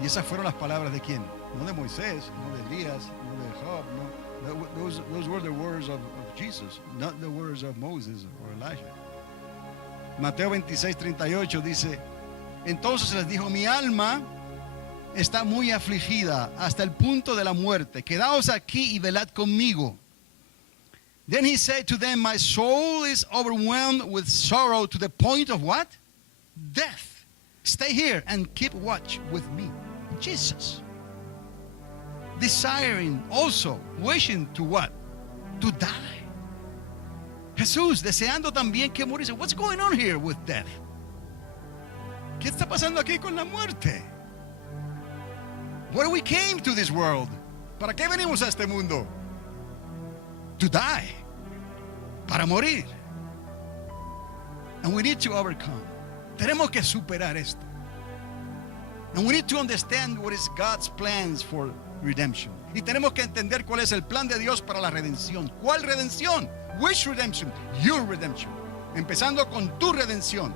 Y esas fueron las palabras de quién? No de Moisés, no de Elías, no de Job, no. Those were the words of Jesus, not the words of Moses or Elijah. Mateo 26, 38 dice: entonces les dijo, mi alma está muy afligida hasta el punto de la muerte. Quedaos aquí y velad conmigo. Then he said to them, my soul is overwhelmed with sorrow to the point of what? Death. Stay here and keep watch with me. Jesus. Desiring also, wishing to what? To die. Jesús deseando también que morirse. What's going on here with death? ¿Qué está pasando aquí con la muerte? Why we came to this world? ¿Para qué venimos a este mundo? To die. Para morir. And we need to overcome. Tenemos que superar esto. And we need to understand what is God's plans for redemption. Y tenemos que entender cuál es el plan de Dios para la redención. ¿Cuál redención? Which redemption? Your redemption. Empezando con tu redención.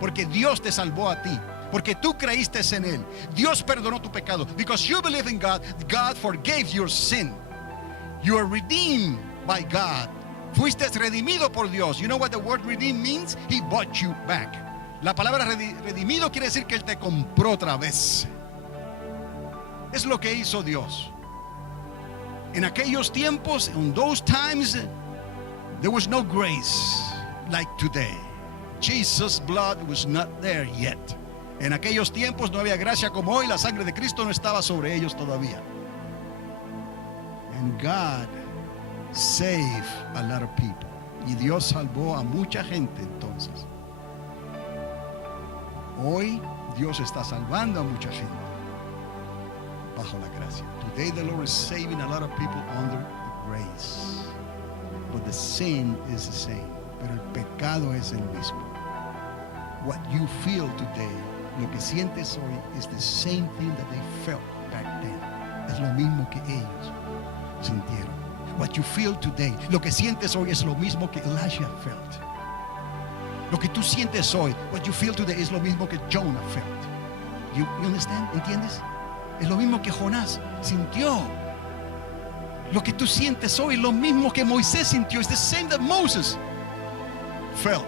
Porque Dios te salvó a ti. Porque tú creíste en Él. Dios perdonó tu pecado. Because you believe in God, God forgave your sin. You are redeemed by God. Fuiste redimido por Dios. You know what the word redeem means? He bought you back. La palabra redimido quiere decir que Él te compró otra vez. Es lo que hizo Dios. En aquellos tiempos, in those times, there was no grace like today. Jesus' blood was not there yet. En aquellos tiempos no había gracia como hoy. La sangre de Cristo no estaba sobre ellos todavía. And God saved a lot of people. Y Dios salvó a mucha gente entonces. Hoy Dios está salvando a mucha gente bajo la gracia. Today the Lord is saving a lot of people under the grace. But the sin is the same. Pero el pecado es el mismo. What you feel today, lo que sientes hoy, is the same thing that they felt back then. Es lo mismo que ellos sintieron. What you feel today, lo que sientes hoy es lo mismo que Elijah felt. Lo que tú sientes hoy, what you feel today, es lo mismo que Jonah felt. You understand? ¿Entiendes? Es lo mismo que Jonás sintió. Lo que tú sientes hoy, lo mismo que Moisés sintió. It's the same that Moses felt.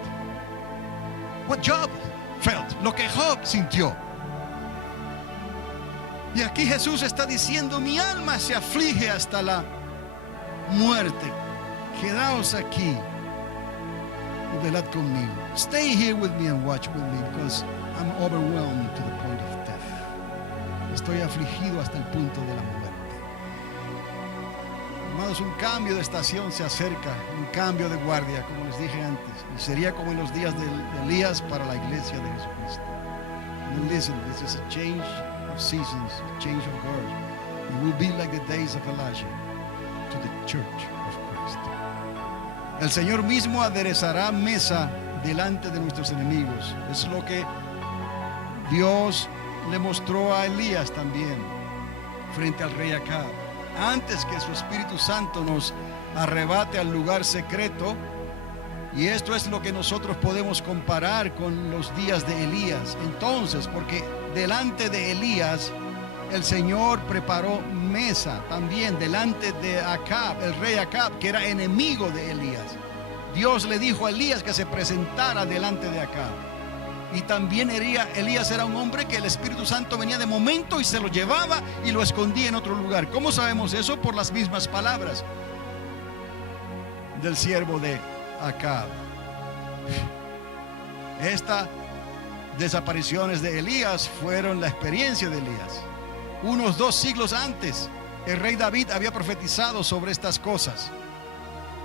What Job felt. Lo que Job sintió. Y aquí Jesús está diciendo, mi alma se aflige hasta la muerte. Quedaos aquí y velad conmigo. Stay here with me and watch with me, because I'm overwhelmed to the point of death. Estoy afligido hasta el punto de la muerte. Hermanos, un cambio de estación se acerca, un cambio de guardia, como les dije antes, y sería como en los días de Elías para la iglesia de Jesucristo. And listen, this is a change of seasons, a change of guard. It will be like the days of Elijah to the church of Christ. El Señor mismo aderezará mesa delante de nuestros enemigos. Es lo que Dios le mostró a Elías también frente al rey Acab. Antes que su Espíritu Santo nos arrebate al lugar secreto, y esto es lo que nosotros podemos comparar con los días de Elías. Entonces, porque delante de Elías el Señor preparó mesa también delante de Acab, el rey Acab, que era enemigo de Elías. Dios le dijo a Elías que se presentara delante de Acab. Y también Elías era un hombre que el Espíritu Santo venía de momento y se lo llevaba y lo escondía en otro lugar. ¿Cómo sabemos eso? Por las mismas palabras del siervo de Acab. Estas desapariciones de Elías fueron la experiencia de Elías. Unos 2 siglos antes, el rey David había profetizado sobre estas cosas.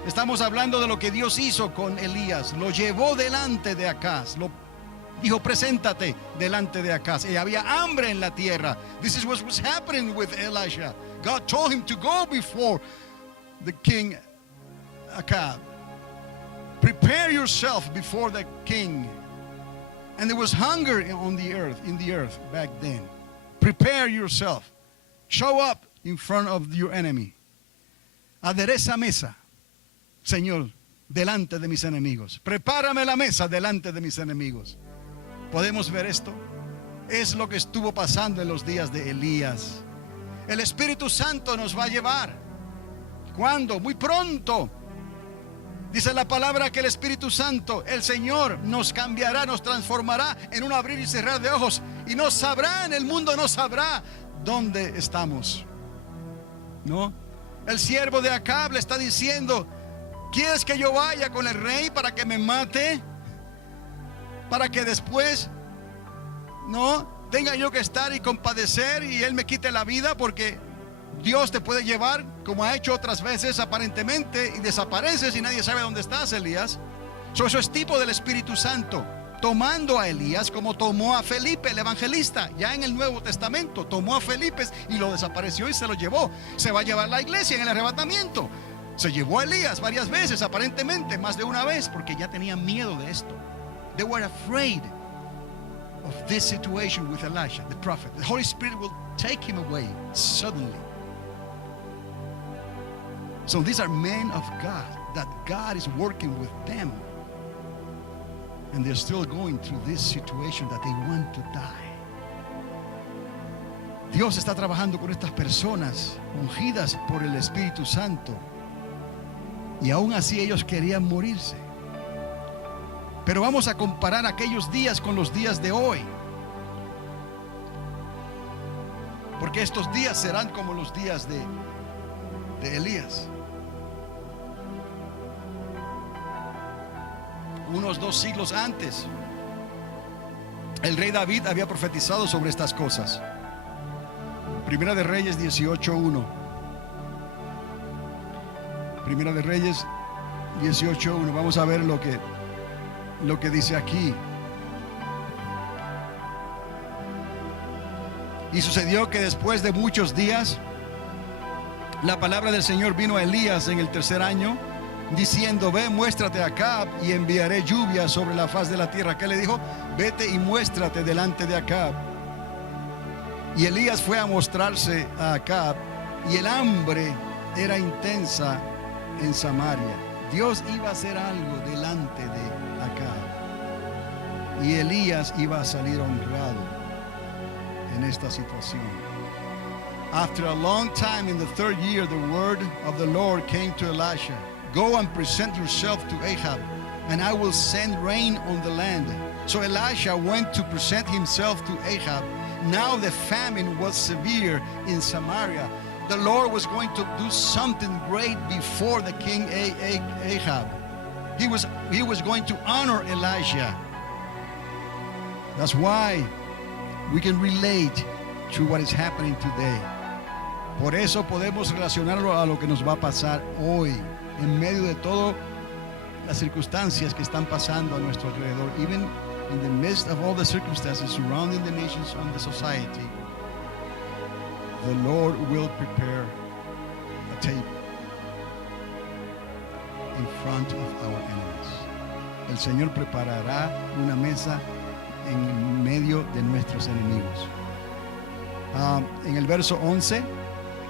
Estamos hablando de lo que Dios hizo con Elías. Lo llevó delante de Acab. Dijo, preséntate delante de Acab. Y había hambre en la tierra. This is what was happening with Elisha. God told him to go before the king Acab. Prepare yourself before the king. And there was hunger on the earth, in the earth back then. Prepare yourself. Show up in front of your enemy. Adereza mesa, Señor, delante de mis enemigos. Prepárame la mesa delante de mis enemigos. ¿Podemos ver esto? Es lo que estuvo pasando en los días de Elías. El Espíritu Santo nos va a llevar. ¿Cuándo? Muy pronto. Dice la palabra que el Espíritu Santo, el Señor, nos cambiará, nos transformará en un abrir y cerrar de ojos. Y no sabrá, en el mundo no sabrá dónde estamos. ¿No? El siervo de Acab le está diciendo, ¿Quieres que yo vaya con el rey para que me mate? Para que después no tenga yo que estar y compadecer y él me quite la vida, porque Dios te puede llevar, como ha hecho otras veces aparentemente, y desapareces y nadie sabe dónde estás, Elías. Eso es tipo del Espíritu Santo, tomando a Elías como tomó a Felipe el evangelista. Ya en el Nuevo Testamento tomó a Felipe y lo desapareció y se lo llevó. Se va a llevar la iglesia en el arrebatamiento. Se llevó a Elías varias veces, aparentemente más de una vez, porque ya tenían miedo de esto. They were afraid of this situation with Elisha, the prophet. The Holy Spirit will take him away suddenly. So these are men of God, that God is working with them. And they're still going through this situation that they want to die. Dios está trabajando con estas personas ungidas por el Espíritu Santo. Y aún así ellos querían morirse. Pero vamos a comparar aquellos días con los días de hoy. Porque estos días serán como los días de Elías. Unos 2 siglos antes, el rey David había profetizado sobre estas cosas. Primera de Reyes 18:1. Primera de Reyes 18:1. Vamos a ver lo que dice aquí. Y sucedió que después de muchos días, la palabra del Señor vino a Elías en el 3er año, diciendo: ve, muéstrate a Acab y enviaré lluvia sobre la faz de la tierra. ¿Qué le dijo? Vete y muéstrate delante de Acab. Y Elías fue a mostrarse a Acab, y el hambre era intensa en Samaria. Dios iba a hacer algo delante de Acab, y Elías iba a salir honrado en esta situación. After a long time, in the 3rd year, the word of the Lord came to Elisha: go and present yourself to Ahab, and I will send rain on the land. So Elisha went to present himself to Ahab. Now the famine was severe in Samaria. The Lord was going to do something great before the king Ahab. He was going to honor Elijah. That's why we can relate to what is happening today. Por eso podemos relacionarlo a lo que nos va a pasar hoy, en medio de todas las circunstancias que están pasando a nuestro alrededor. Even in the midst of all the circumstances surrounding the nations and the society, the Lord will prepare a table in front of our enemies. El Señor preparará una mesa en medio de nuestros enemigos. En el verso 11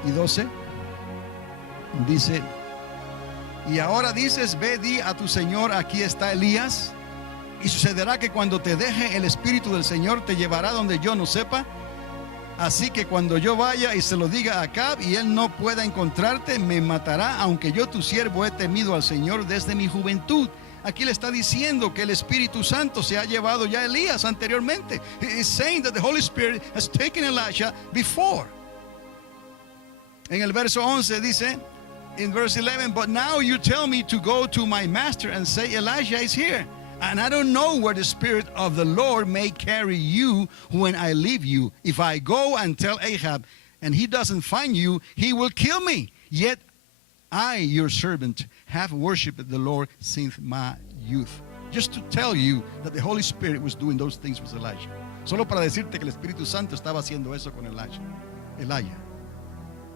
y 12 dice: y ahora dices, ve, di a tu Señor, aquí está Elías. Y sucederá que cuando te deje el Espíritu del Señor, te llevará donde yo no sepa. Así que cuando yo vaya y se lo diga a Acab y él no pueda encontrarte, me matará, aunque yo tu siervo he temido al Señor desde mi juventud. Aquí le está diciendo que el Espíritu Santo se ha llevado ya a Elías anteriormente. He is saying that the Holy Spirit has taken Elijah before. En el verso 11 dice, in verse 11, but now you tell me to go to my master and say, Elijah is here. And I don't know where the Spirit of the Lord may carry you when I leave you. If I go and tell Ahab, and he doesn't find you, he will kill me. Yet I, your servant, have worshipped the Lord since my youth. Just to tell you that the Holy Spirit was doing those things with Elijah. Solo para decirte que el Espíritu Santo estaba haciendo eso con Elijah.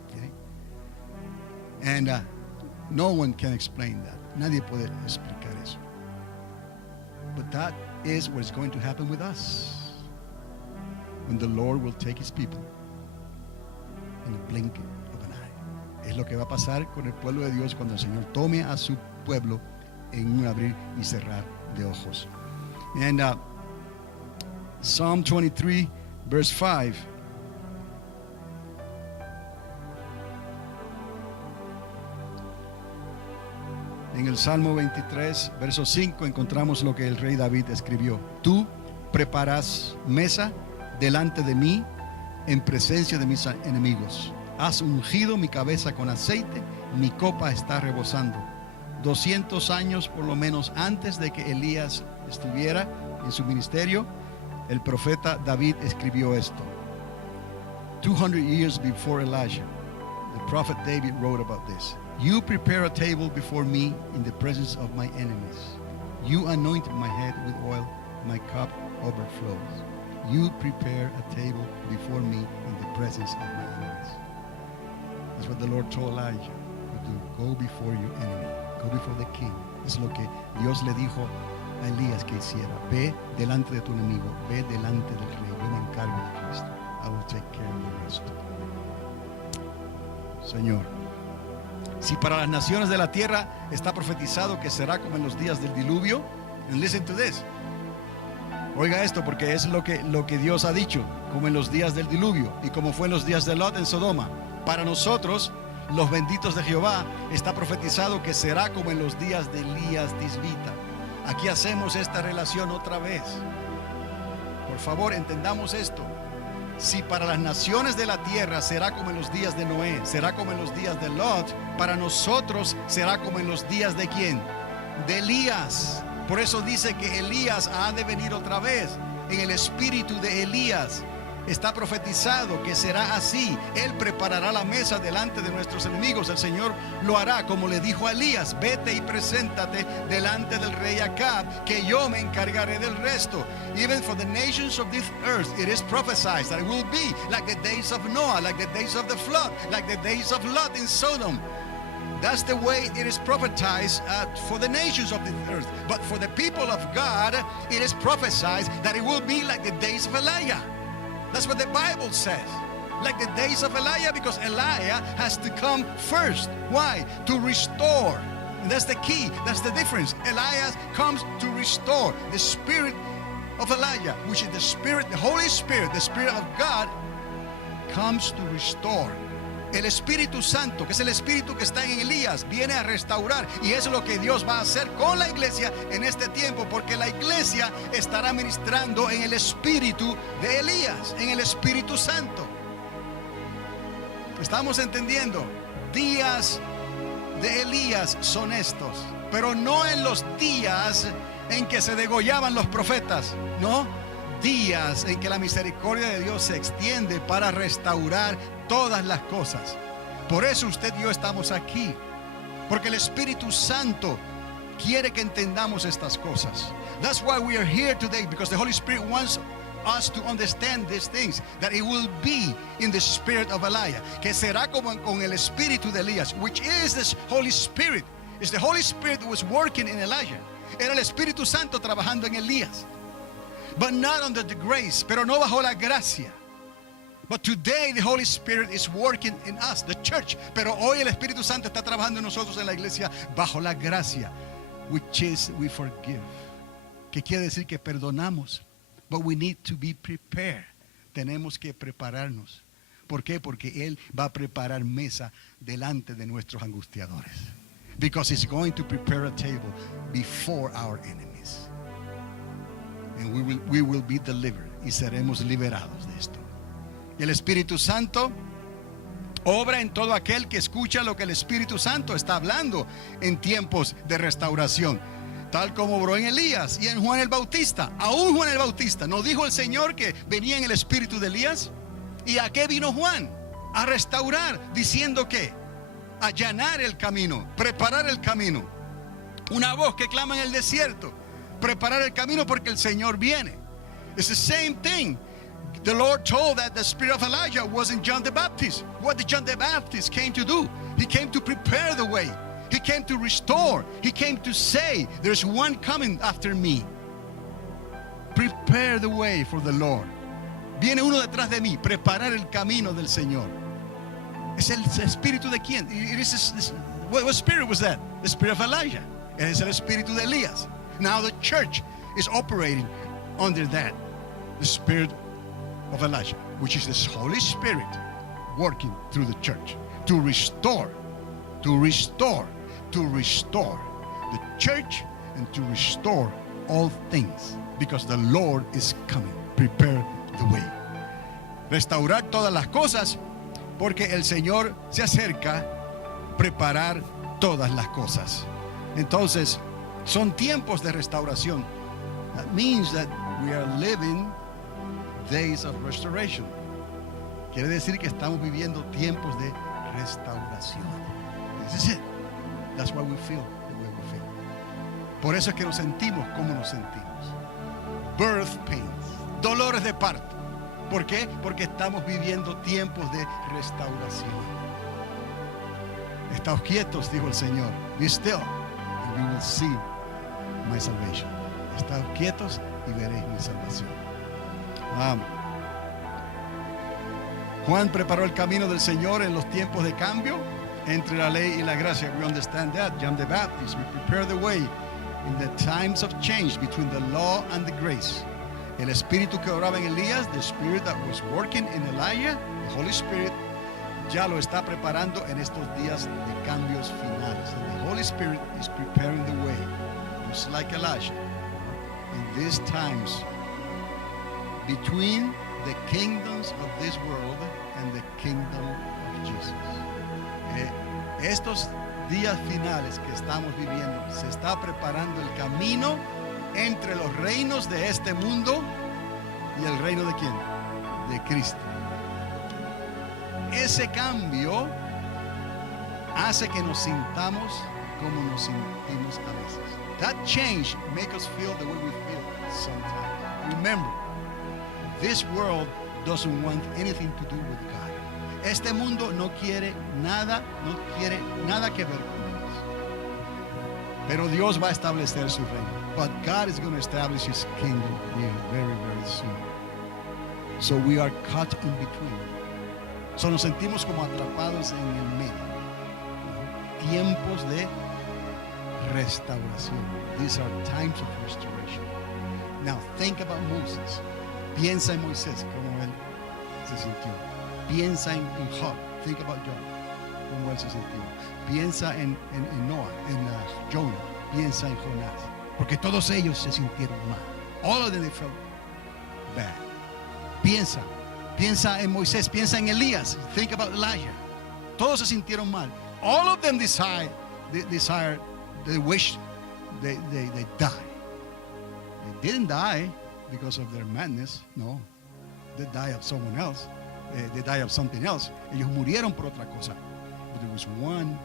Okay? And no one can explain that. Nadie puede explicar eso. But that is what is going to happen with us when the Lord will take his people in a blink of an eye. Es lo que va a pasar con el pueblo de Dios cuando el Señor tome a su pueblo en un abrir y cerrar de ojos. And Psalm 23 verse 5. En el Salmo 23, verso 5, encontramos lo que el rey David escribió. Tú preparas mesa delante de mí en presencia de mis enemigos. Has ungido mi cabeza con aceite, mi copa está rebosando. 200 años por lo menos antes de que Elías estuviera en su ministerio, el profeta David escribió esto. 200 years before Elijah, the prophet David wrote about this. You prepare a table before me in the presence of my enemies. You anoint my head with oil, my cup overflows. You prepare a table before me in the presence of my enemies. That's what the Lord told Elijah to do. Go before your enemy. Go before the king. Es lo que Dios le dijo a Elías que hiciera. Ve delante de tu enemigo. Ve delante del rey. Yo me encargo de Cristo. I will take care of the rest. Señor, si para las naciones de la tierra está profetizado que será como en los días del diluvio, and listen to this. Oiga esto, porque es lo que Dios ha dicho, como en los días del diluvio y como fue en los días de Lot en Sodoma. Para nosotros, los benditos de Jehová, está profetizado que será como en los días de Elías Tisbita. Aquí hacemos esta relación otra vez. Por favor, entendamos esto. Si para las naciones de la tierra será como en los días de Noé, será como en los días de Lot, para nosotros será como en los días de ¿quién? De Elías. Por eso dice que Elías ha de venir otra vez. En el espíritu de Elías está profetizado que será así. Él preparará la mesa delante de nuestros enemigos. El Señor lo hará como le dijo a Elías: vete y preséntate delante del rey Acab, que yo me encargaré del resto. Even for the nations of this earth it is prophesied that it will be like the days of Noah, like the days of the flood, like the days of Lot in Sodom. That's the way it is prophesied for the nations of the earth. But for the people of God, it is prophesied that it will be like the days of Elijah. That's what the Bible says. Like the days of Elijah, because Elijah has to come first. Why? To restore. And that's the key. That's the difference. Elijah comes to restore. The spirit of Elijah, which is the Spirit, the Holy Spirit, the Spirit of God, comes to restore. El Espíritu Santo, que es el Espíritu que está en Elías, viene a restaurar. Y eso es lo que Dios va a hacer con la iglesia en este tiempo, porque la iglesia estará ministrando en el Espíritu de Elías, en el Espíritu Santo. ¿Estamos entendiendo? Días de Elías son estos, pero no en los días en que se degollaban los profetas, no. Días en que la misericordia de Dios se extiende para restaurar todas las cosas. Por eso usted y yo estamos aquí, porque el Espíritu Santo quiere que entendamos estas cosas. That's why we are here today, because the Holy Spirit wants us to understand these things, that it will be in the spirit of Elijah, que será como con el espíritu de Elías, which is this Holy Spirit. It's the Holy Spirit that was working in Elijah. Era el Espíritu Santo trabajando en Elías. But not under the grace, pero no bajo la gracia. But today the Holy Spirit is working in us, the church. Pero hoy el Espíritu Santo está trabajando en nosotros en la iglesia bajo la gracia, which is we forgive. Que quiere decir que perdonamos. But we need to be prepared. Tenemos que prepararnos. ¿Por qué? Porque Él va a preparar mesa delante de nuestros angustiadores. Because He's going to prepare a table before our enemies. And we will be delivered. Y seremos liberados de esto. Y el Espíritu Santo obra en todo aquel que escucha lo que el Espíritu Santo está hablando en tiempos de restauración. Tal como obró en Elías y en Juan el Bautista. Aún Juan el Bautista, ¿no dijo el Señor que venía en el espíritu de Elías? ¿Y a qué vino Juan? A restaurar, diciendo que allanar el camino, preparar el camino. Una voz que clama en el desierto, preparar el camino porque el Señor viene. It's the same thing. The Lord told that the spirit of Elijah was in John the Baptist. What did John the Baptist came to do? He came to prepare the way. He came to restore. He came to say, there's one coming after me. Prepare the way for the Lord. Viene uno detrás de mí, preparar el camino del Señor. ¿Es el espíritu de quién? What spirit was that? The spirit of Elijah. Es el espíritu de Elías. Now the church is operating under that. The spirit of Elijah, which is the Holy Spirit working through the church to restore the church and to restore all things, because the Lord is coming. Prepare the way. Restaurar todas las cosas, porque el Señor se acerca. Preparar todas las cosas. Entonces, son tiempos de restauración. That means that we are living days of restoration. Quiere decir que estamos viviendo tiempos de restauración. This is it. That's why we feel the way we feel. Por eso es que nos sentimos como nos sentimos. Birth pains, dolores de parto. ¿Por qué? Porque estamos viviendo tiempos de restauración. Estaos quietos, dijo el Señor. Be still, and you will see my salvation. Estaos quietos y veréis mi salvación. Juan preparó el camino del Señor en los tiempos de cambio entre la ley y la gracia. We understand that. John the Baptist, we prepare the way in the times of change between the law and the grace. El espíritu que oraba en Elías, the spirit that was working in Elijah, the Holy Spirit, ya lo está preparando en estos días de cambios finales. And the Holy Spirit is preparing the way, just like Elijah, in these times between the kingdoms of this world and the kingdom of Jesus. Estos días finales que estamos viviendo, se está preparando el camino entre los reinos de este mundo y el reino de ¿quién? De Cristo. Ese cambio hace que nos sintamos como nos sentimos a veces. That change makes us feel the way we feel sometimes. Remember, this world doesn't want anything to do with God. Este mundo no quiere nada que ver con Dios. Pero Dios va a establecer su reino. But God is going to establish His kingdom here very, very soon. So we are caught in between. So nos sentimos como atrapados en el medio. Tiempos de restauración. These are times of restoration. Now think about Moses. Piensa en Moisés, como él se sintió. Piensa en Job. Think about Job, como él se sintió. Piensa en Noah, en Jonah. Piensa en Jonás. Porque todos ellos se sintieron mal. All of them they felt bad. Piensa en Moisés. Piensa en Elías. Think about Elijah. Todos se sintieron mal. All of them desire, they wish they die. They didn't die because of their madness. No, they died of someone else. They died of something else. Ellos murieron por otra cosa. But there was one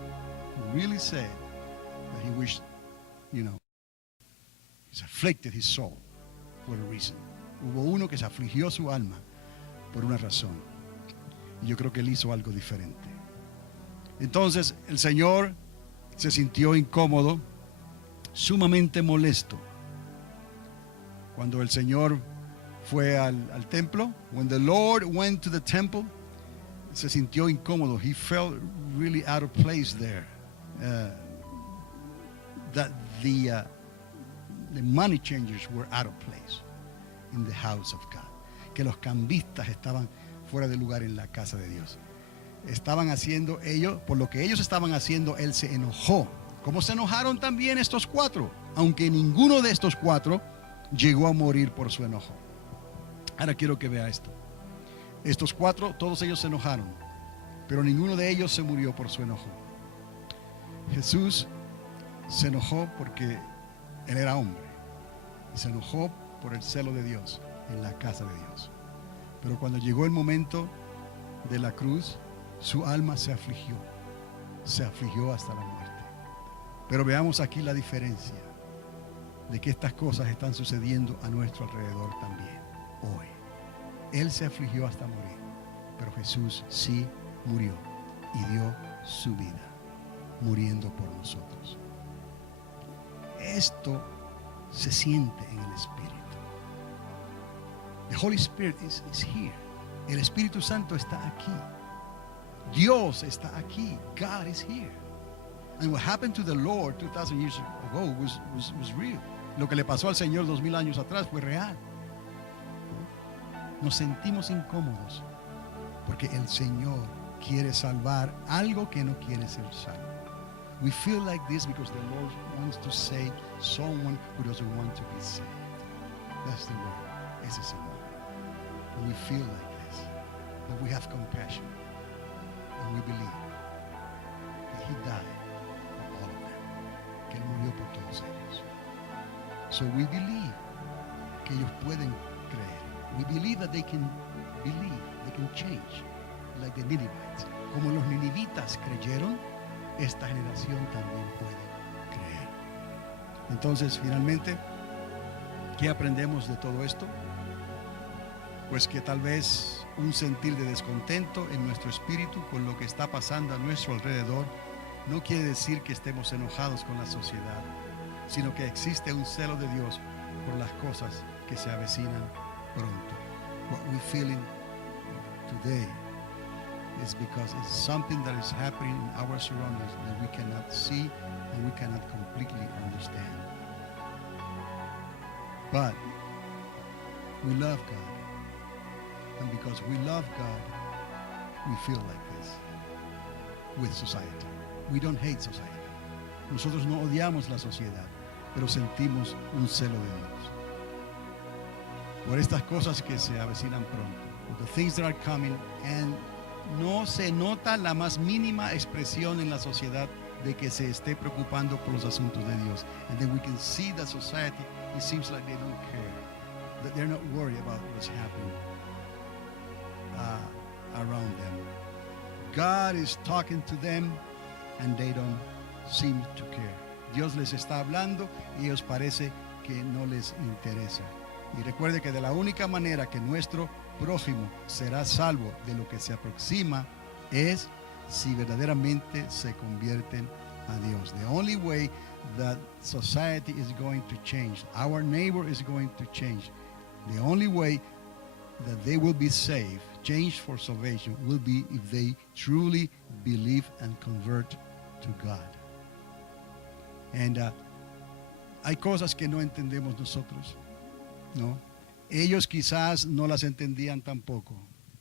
who really said that he wished, he's afflicted his soul for a reason. Hubo uno que se afligió su alma por una razón. Y yo creo que él hizo algo diferente. Entonces el Señor se sintió incómodo, sumamente molesto. Cuando el Señor fue al templo, when the Lord went to the temple, se sintió incómodo. He felt really out of place there. That the money changers were out of place in the house of God. Que los cambistas estaban fuera de lugar en la casa de Dios. Estaban haciendo ellos, por lo que ellos estaban haciendo, él se enojó. ¿Cómo se enojaron también estos cuatro? Aunque ninguno de estos cuatro llegó a morir por su enojo. Ahora quiero que vea esto. Estos cuatro, todos ellos se enojaron, pero ninguno de ellos se murió por su enojo. Jesús se enojó porque él era hombre y se enojó por el celo de Dios en la casa de Dios. Pero cuando llegó el momento de la cruz, su alma se afligió hasta la muerte. Pero veamos aquí la diferencia de que estas cosas están sucediendo a nuestro alrededor también hoy. Él se afligió hasta morir, pero Jesús sí murió y dio su vida muriendo por nosotros. Esto se siente en el Espíritu. The Holy Spirit is here. El Espíritu Santo está aquí. Dios está aquí. God is here. And what happened to the Lord 2,000 years ago was real. Lo que le pasó al Señor 2000 años atrás fue real. Nos sentimos incómodos porque el Señor quiere salvar algo que no quiere ser salvo. We feel like this because the Lord wants to save someone who doesn't want to be saved. That's the word. Ese es el word. And we feel like this, but we have compassion and we believe that He died for all of them. que Él murió por todos ellos. So we believe que ellos pueden creer. We believe that they can believe, they can change, like the Ninevites. Como los ninivitas creyeron, esta generación también puede creer. Entonces, finalmente, ¿qué aprendemos de todo esto? Pues que tal vez un sentir de descontento en nuestro espíritu con lo que está pasando a nuestro alrededor no quiere decir que estemos enojados con la sociedad, sino que existe un celo de Dios por las cosas que se avecinan pronto. What we're feeling today is because it's something that is happening in our surroundings that we cannot see and we cannot completely understand. But we love God. And because we love God, we feel like this with society. We don't hate society. Nosotros no odiamos la sociedad, pero sentimos un celo de Dios por estas cosas que se avecinan pronto. For the things that are coming, and no se nota la más mínima expresión en la sociedad de que se esté preocupando por los asuntos de Dios. And then we can see that society, it seems like they don't care, that they're not worried about what's happening around them. God is talking to them and they don't seem to care. Dios les está hablando y ellos parece que no les interesa. Y recuerde que de la única manera que nuestro prójimo será salvo de lo que se aproxima es si verdaderamente se convierten a Dios. The only way that society is going to change, our neighbor is going to change, the only way that they will be saved, changed for salvation, will be if they truly believe and convert to God. And hay cosas que no entendemos nosotros, ¿no? Ellos quizás no las entendían tampoco.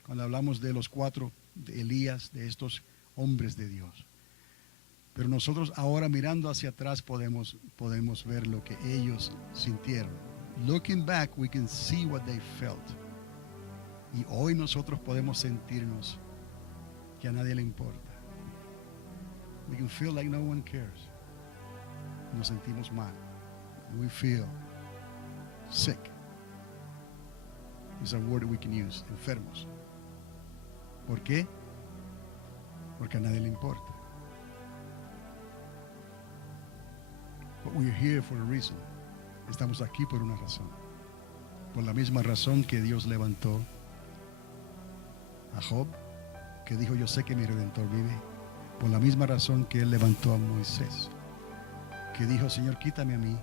Cuando hablamos de los 4 de Elías, de estos hombres de Dios. Pero nosotros ahora mirando hacia atrás podemos ver lo que ellos sintieron. Looking back, we can see what they felt. Y hoy nosotros podemos sentirnos que a nadie le importa. We can feel like no one cares. Nos sentimos mal. We feel sick. It's a word we can use. Enfermos. ¿Por qué? Porque a nadie le importa. But we're here for a reason. Estamos aquí por una razón. Por la misma razón que Dios levantó a Job, que dijo: yo sé que mi Redentor vive. Por la misma razón que Él levantó a Moisés, que dijo: Señor, quítame a mí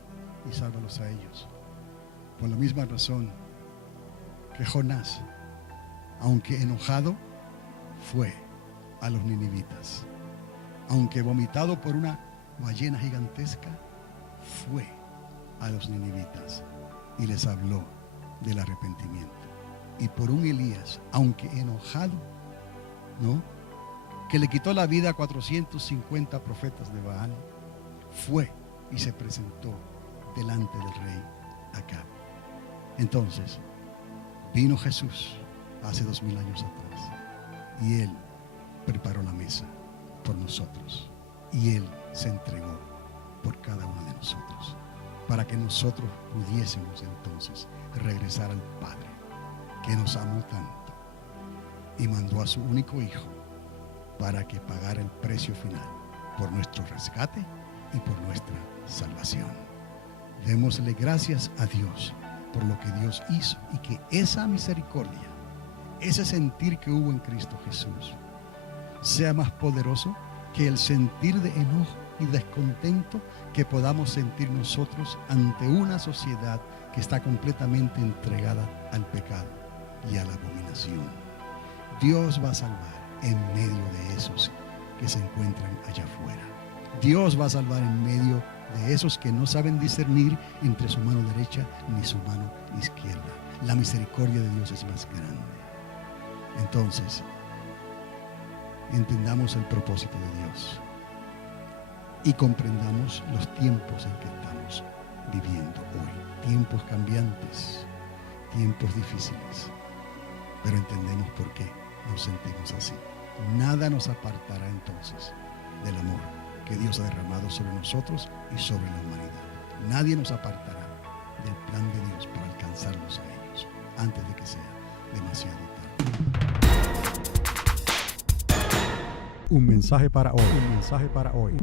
y sálvalos a ellos. Por la misma razón que Jonás, aunque enojado, fue a los ninivitas. Aunque vomitado por una ballena gigantesca, fue a los ninivitas y les habló del arrepentimiento. Y por un Elías, aunque enojado, ¿no?, que le quitó la vida a 450 profetas de Baal, fue y se presentó delante del rey Acab. Entonces vino Jesús hace 2000 años atrás y Él preparó la mesa por nosotros y Él se entregó por cada uno de nosotros para que nosotros pudiésemos entonces regresar al Padre que nos amó tanto y mandó a su único Hijo para que pagara el precio final por nuestro rescate y por nuestra salvación. Démosle gracias a Dios por lo que Dios hizo y que esa misericordia, ese sentir que hubo en Cristo Jesús, sea más poderoso que el sentir de enojo y descontento que podamos sentir nosotros ante una sociedad que está completamente entregada al pecado y a la abominación. Dios va a salvar en medio de esos que se encuentran allá afuera. Dios va a salvar en medio de esos que no saben discernir entre su mano derecha ni su mano izquierda. La misericordia de Dios es más grande. Entonces, entendamos el propósito de Dios y comprendamos los tiempos en que estamos viviendo hoy. Tiempos cambiantes, tiempos difíciles, pero entendemos por qué nos sentimos así. Nada nos apartará entonces del amor que Dios ha derramado sobre nosotros y sobre la humanidad. Nadie nos apartará del plan de Dios para alcanzarlos a ellos antes de que sea demasiado tarde. Un mensaje para hoy. Un mensaje para hoy.